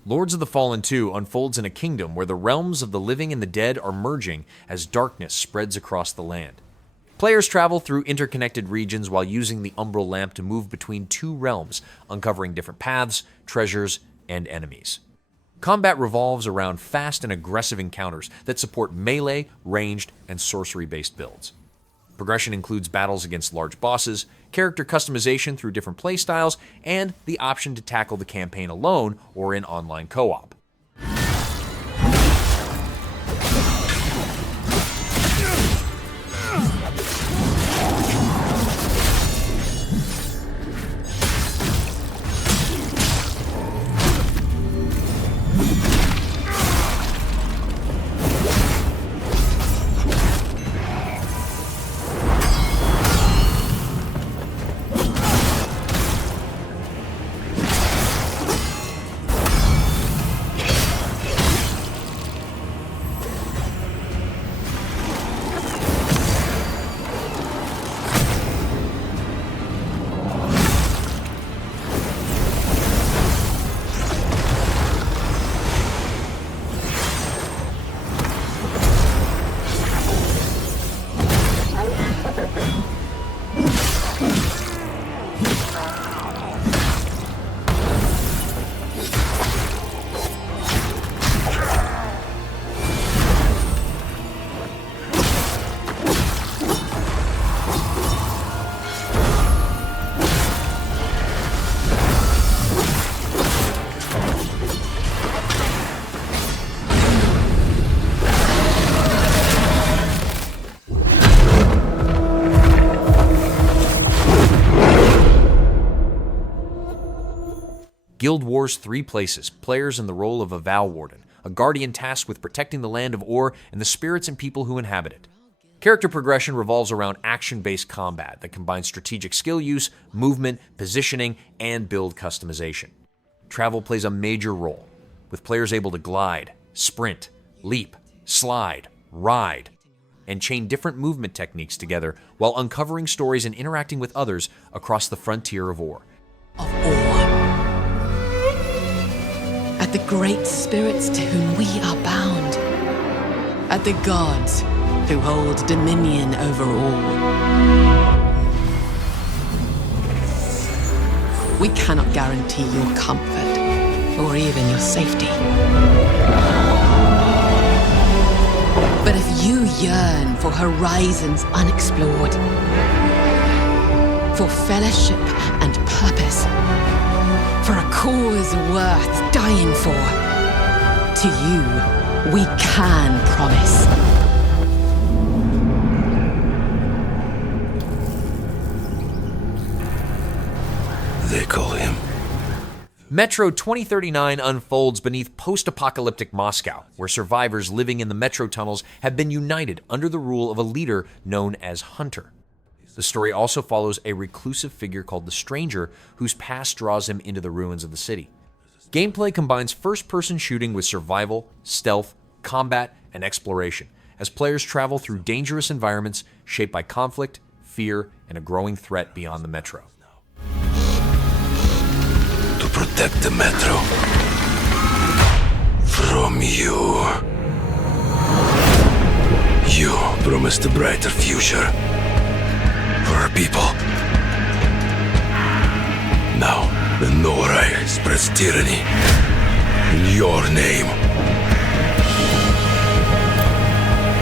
Lords of the Fallen 2 unfolds in a kingdom where the realms of the living and the dead are merging as darkness spreads across the land. Players travel through interconnected regions while using the Umbral Lamp to move between 2 realms, uncovering different paths, treasures, and enemies. Combat revolves around fast and aggressive encounters that support melee, ranged, and sorcery-based builds. Progression includes battles against large bosses, character customization through different playstyles, and the option to tackle the campaign alone or in online co-op. Guild Wars 3 places players in the role of a Vow Warden, a guardian tasked with protecting the land of Or and the spirits and people who inhabit it. Character progression revolves around action-based combat that combines strategic skill use, movement, positioning, and build customization. Travel plays a major role, with players able to glide, sprint, leap, slide, ride, and chain different movement techniques together while uncovering stories and interacting with others across the frontier of Or. At the great spirits to whom we are bound. At the gods who hold dominion over all. We cannot guarantee your comfort or even your safety. But if you yearn for horizons unexplored, for fellowship and purpose, for a cause worth dying for, to you, we can promise. They call him. Metro 2039 unfolds beneath post-apocalyptic Moscow, where survivors living in the metro tunnels have been united under the rule of a leader known as Hunter. The story also follows a reclusive figure called the Stranger, whose past draws him into the ruins of the city. Gameplay combines first-person shooting with survival, stealth, combat, and exploration, as players travel through dangerous environments shaped by conflict, fear, and a growing threat beyond the metro. To protect the metro from you. You promised a brighter future for our people. Now, the Norai spreads tyranny in your name.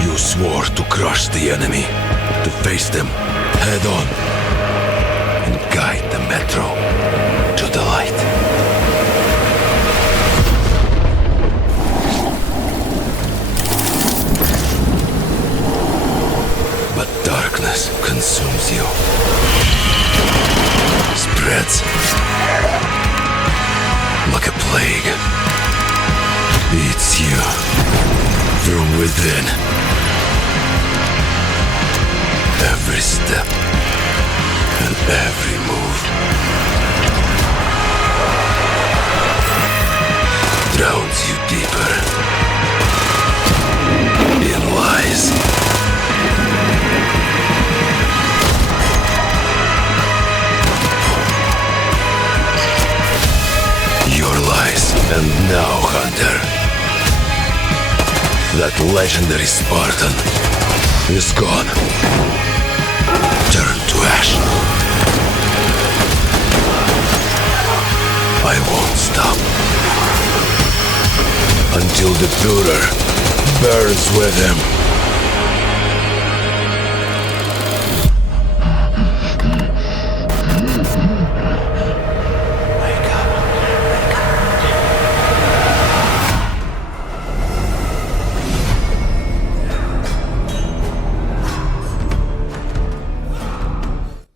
You swore to crush the enemy, to face them head on, and guide the metro to the light. But darkness consumes you. Spreads like a plague. Eats you from within. Every step and every move drowns you deeper in lies. Your lies. And now, Hunter, that legendary Spartan is gone. Turn to ash. I won't stop until the Führer burns with him.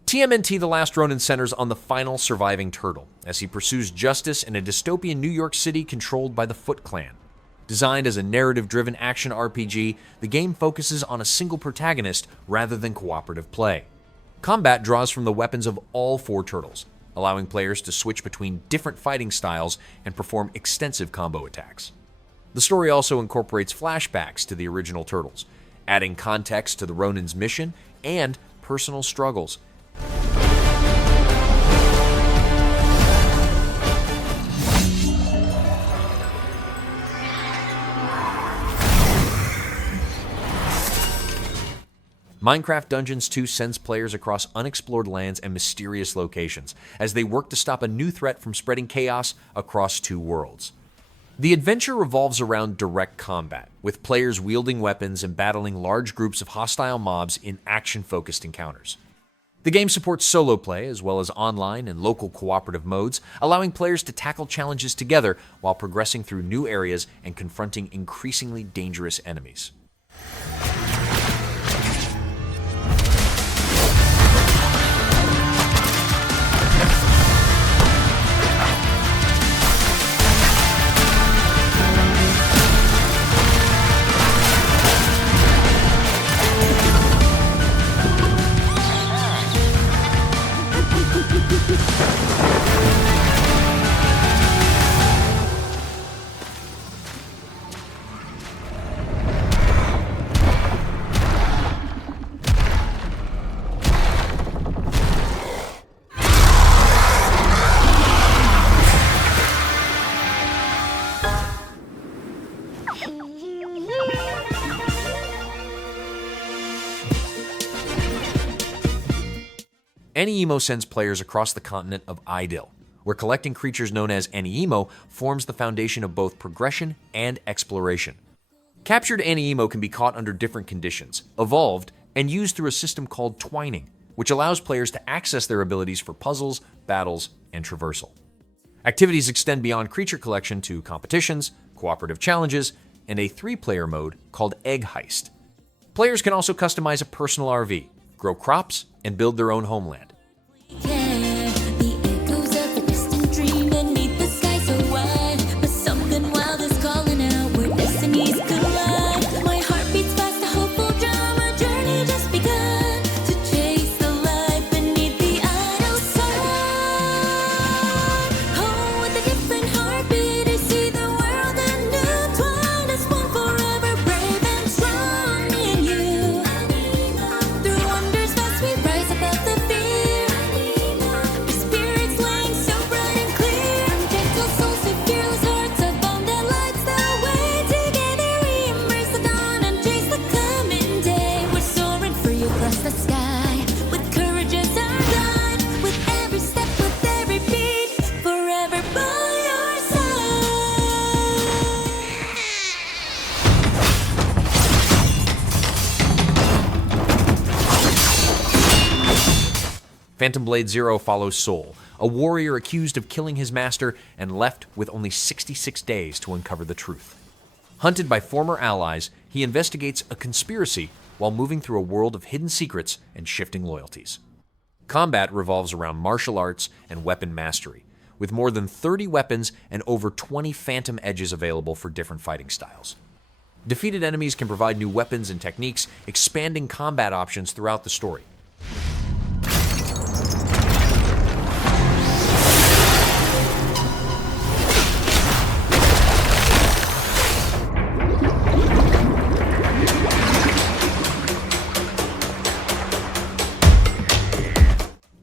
TMNT The Last Ronin centers on the final surviving turtle, as he pursues justice in a dystopian New York City controlled by the Foot Clan. Designed as a narrative-driven action RPG, the game focuses on a single protagonist rather than cooperative play. Combat draws from the weapons of all four turtles, allowing players to switch between different fighting styles and perform extensive combo attacks. The story also incorporates flashbacks to the original turtles, adding context to the Ronin's mission and personal struggles. Minecraft Dungeons 2 sends players across unexplored lands and mysterious locations as they work to stop a new threat from spreading chaos across two worlds. The adventure revolves around direct combat, with players wielding weapons and battling large groups of hostile mobs in action-focused encounters. The game supports solo play as well as online and local cooperative modes, allowing players to tackle challenges together while progressing through new areas and confronting increasingly dangerous enemies. Aniimo sends players across the continent of Idil, where collecting creatures known as Aniimo forms the foundation of both progression and exploration. Captured Aniimo can be caught under different conditions, evolved, and used through a system called twining, which allows players to access their abilities for puzzles, battles, and traversal. Activities extend beyond creature collection to competitions, cooperative challenges, and a 3-player mode called Egg Heist. Players can also customize a personal RV, grow crops, and build their own homeland. Phantom Blade Zero follows Soul, a warrior accused of killing his master and left with only 66 days to uncover the truth. Hunted by former allies, he investigates a conspiracy while moving through a world of hidden secrets and shifting loyalties. Combat revolves around martial arts and weapon mastery, with more than 30 weapons and over 20 phantom edges available for different fighting styles. Defeated enemies can provide new weapons and techniques, expanding combat options throughout the story.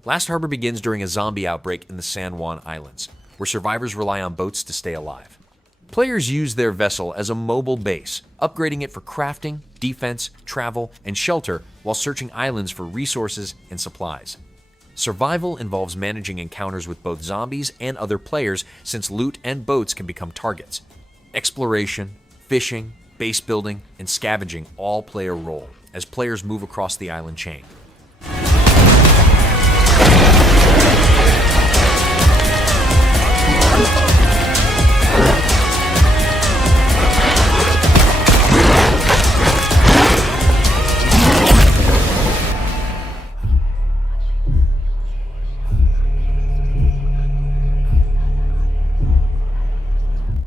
Last Harbor begins during a zombie outbreak in the San Juan Islands, where survivors rely on boats to stay alive. Players use their vessel as a mobile base, upgrading it for crafting, defense, travel, and shelter while searching islands for resources and supplies. Survival involves managing encounters with both zombies and other players, since loot and boats can become targets. Exploration, fishing, base building, and scavenging all play a role as players move across the island chain.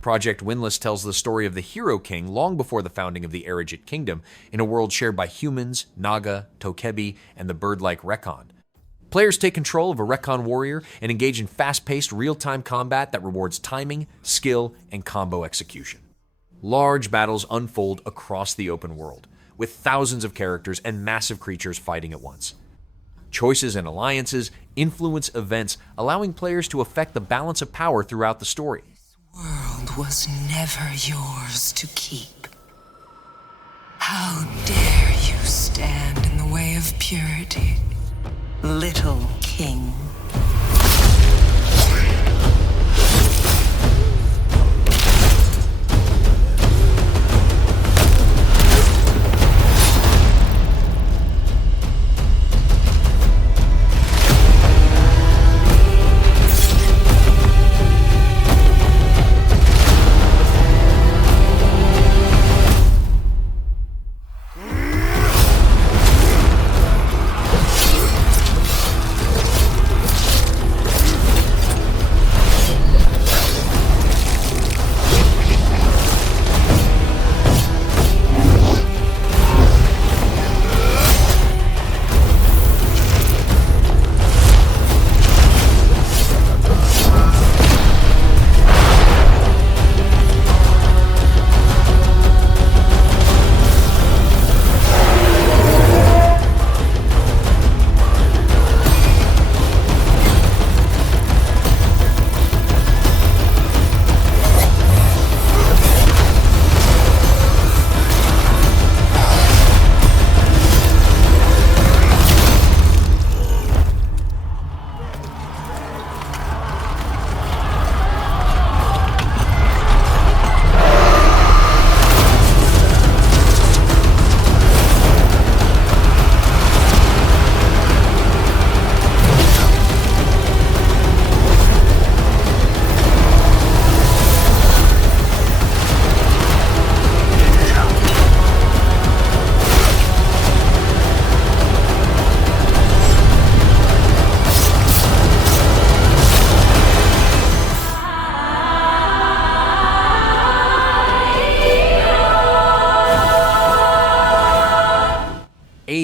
Project Windless tells the story of the Hero King long before the founding of the ArcheAge Kingdom, in a world shared by humans, Naga, Tokebi, and the bird-like Recon. Players take control of a Recon warrior and engage in fast-paced, real-time combat that rewards timing, skill, and combo execution. Large battles unfold across the open world, with thousands of characters and massive creatures fighting at once. Choices and alliances influence events, allowing players to affect the balance of power throughout the story. World was never yours to keep. How dare you stand in the way of purity, little king?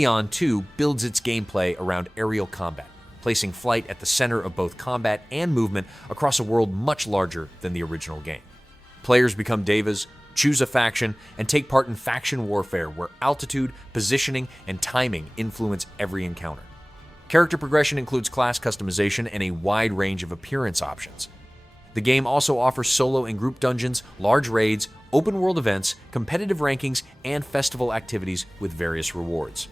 Aion 2 builds its gameplay around aerial combat, placing flight at the center of both combat and movement across a world much larger than the original game. Players become devas, choose a faction, and take part in faction warfare where altitude, positioning, and timing influence every encounter. Character progression includes class customization and a wide range of appearance options. The game also offers solo and group dungeons, large raids, open-world events, competitive rankings, and festival activities with various rewards.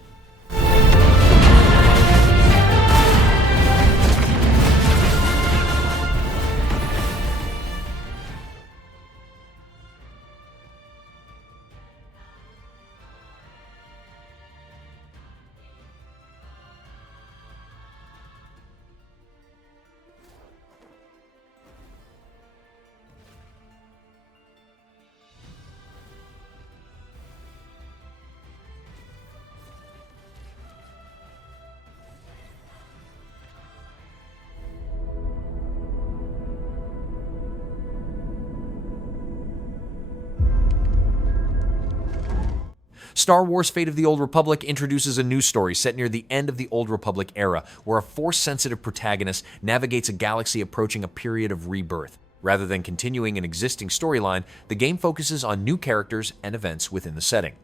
Star Wars Fate of the Old Republic introduces a new story set near the end of the Old Republic era, where a Force-sensitive protagonist navigates a galaxy approaching a period of rebirth. Rather than continuing an existing storyline, the game focuses on new characters and events within the setting.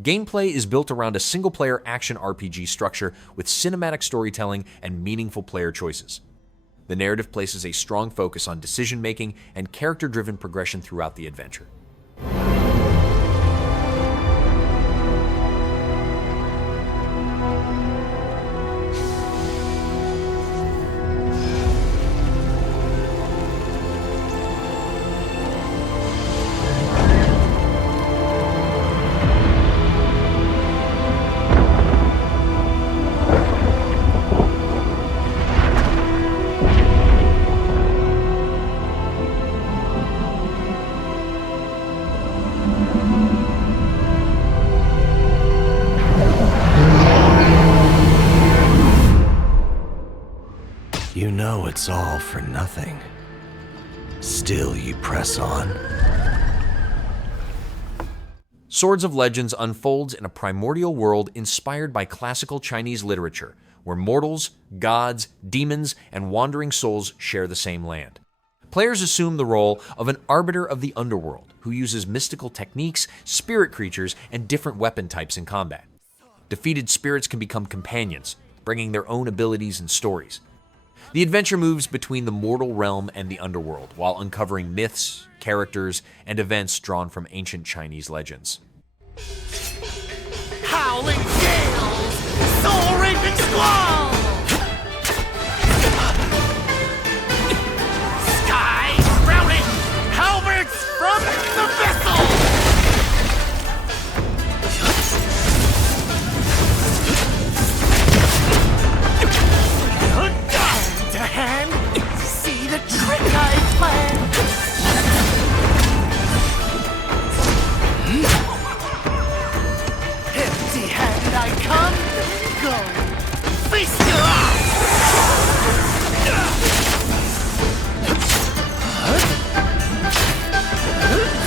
Gameplay is built around a single-player action RPG structure with cinematic storytelling and meaningful player choices. The narrative places a strong focus on decision-making and character-driven progression throughout the adventure. You know it's all for nothing. Still you press on. Swords of Legends unfolds in a primordial world inspired by classical Chinese literature, where mortals, gods, demons, and wandering souls share the same land. Players assume the role of an arbiter of the underworld who uses mystical techniques, spirit creatures, and different weapon types in combat. Defeated spirits can become companions, bringing their own abilities and stories. The adventure moves between the mortal realm and the underworld, while uncovering myths, characters, and events drawn from ancient Chinese legends. Howling gales, soul-raping squall! Sky sprouting, halberds from the vessel! Hand to see the trick I planned. Empty-handed I come, go, feast you up.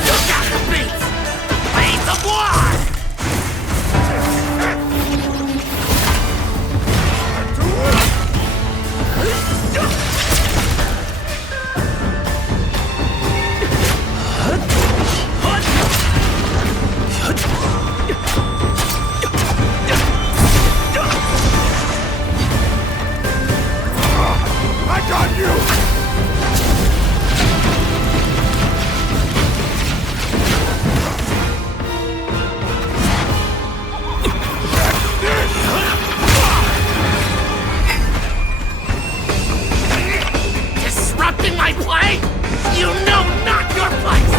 You got the beat. Blades of war. I got you! Disrupting my play? You know not your place!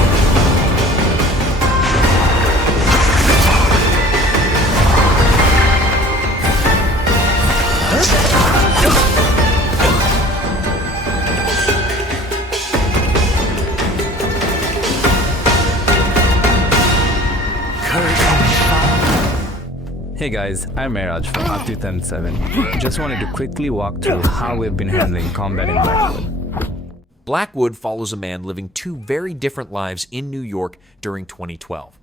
Hey guys, I'm Miraj from Up237. Just wanted to quickly walk through how we've been handling combat in Blackwood. Blackwood follows a man living two very different lives in New York during 2012.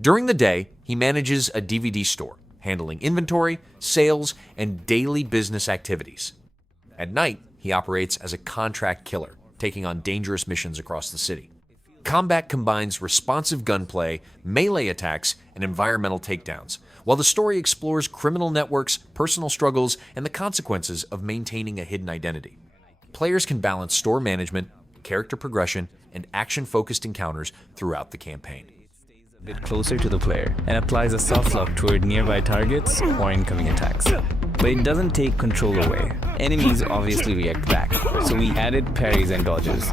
During the day, he manages a DVD store, handling inventory, sales, and daily business activities. At night, he operates as a contract killer, taking on dangerous missions across the city. Combat combines responsive gunplay, melee attacks, and environmental takedowns, while the story explores criminal networks, personal struggles, and the consequences of maintaining a hidden identity. Players can balance store management, character progression, and action-focused encounters throughout the campaign. A bit closer to the player and applies a soft lock toward nearby targets or incoming attacks. But it doesn't take control away. Enemies obviously react back, so we added parries and dodges.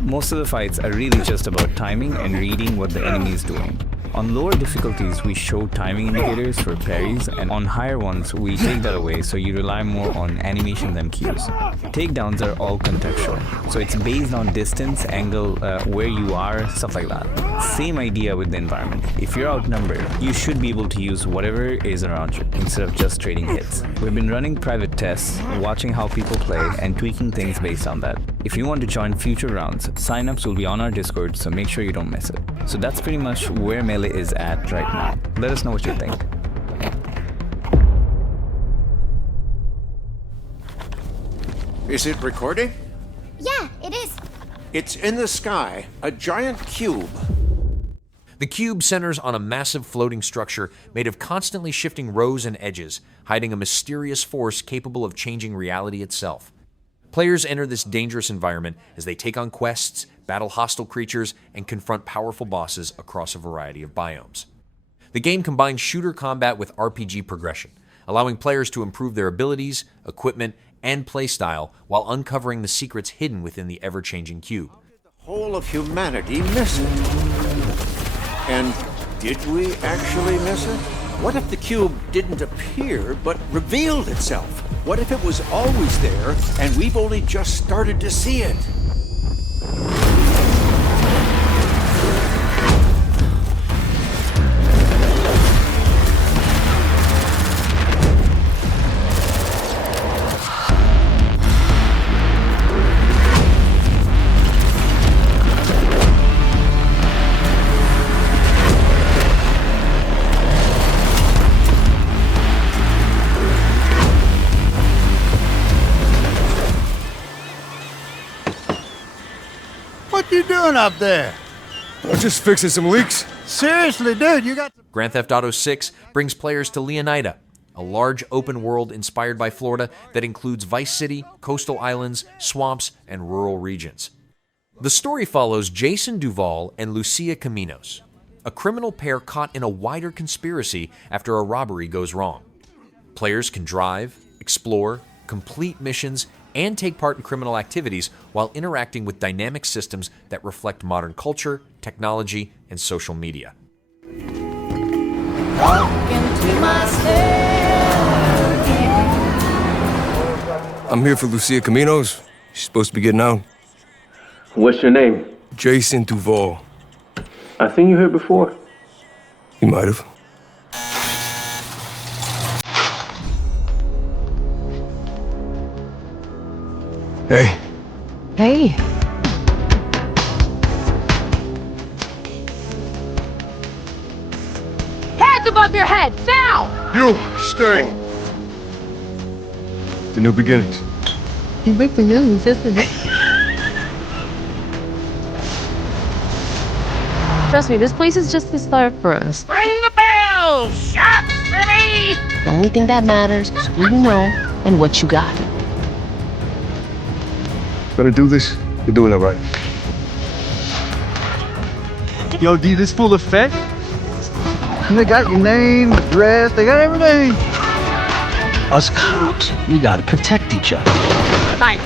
Most of the fights are really just about timing and reading what the enemy is doing. On lower difficulties, we show timing indicators for parries, and on higher ones, we take that away so you rely more on animations and cues. Takedowns are all contextual, so it's based on distance, angle, where you are, stuff like that. Same idea with the environment. If you're outnumbered, you should be able to use whatever is around you, instead of just trading hits. We've been running private tests, watching how people play, and tweaking things based on that. If you want to join future rounds, signups will be on our Discord, so make sure you don't miss it. So that's pretty much where Melee is at right now. Let us know what you think. Is it recording? Yeah, it is. It's in the sky, a giant cube. The cube centers on a massive floating structure made of constantly shifting rows and edges, hiding a mysterious force capable of changing reality itself. Players enter this dangerous environment as they take on quests, battle hostile creatures, and confront powerful bosses across a variety of biomes. The game combines shooter combat with RPG progression, allowing players to improve their abilities, equipment, and playstyle while uncovering the secrets hidden within the ever-changing cube. The whole of humanity miss it. And did we actually miss it? What if the cube didn't appear but revealed itself? What if it was always there and we've only just started to see it? What you doing up there? I'm just fixing some leaks. Seriously, dude, you got... Grand Theft Auto 6 brings players to Leonida, a large open world inspired by Florida that includes Vice City, coastal islands, swamps, and rural regions. The story follows Jason Duval and Lucia Caminos, a criminal pair caught in a wider conspiracy after a robbery goes wrong. Players can drive, explore, complete missions, and take part in criminal activities while interacting with dynamic systems that reflect modern culture, technology, and social media. I'm here for Lucia Caminos. She's supposed to be getting out. What's your name? Jason Duval. I seen you here before. You might have. Hey. Hey. Hands above your head, now! You, stay. The new beginnings. You big news, isn't it? Trust me, this place is just the start for us. Ring the bell! Shop City! The only thing that matters is who you know and what you got. Gonna do this, you're doing it right. Yo, D, this full effect? They got your name, address, they got everything. Us cops, we gotta protect each other. Like,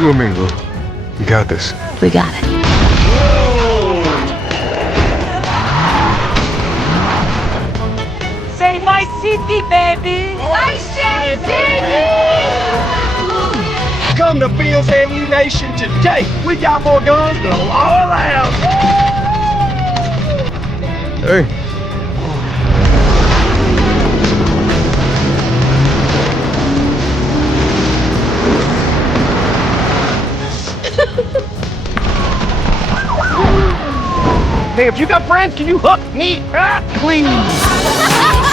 You and me, Lou. We got this. We got it. Say my city, baby! My city! Come to Bill's Ammunition today. We got more guns than all around. Hey. Hey, if you got friends, can you hook me up, please?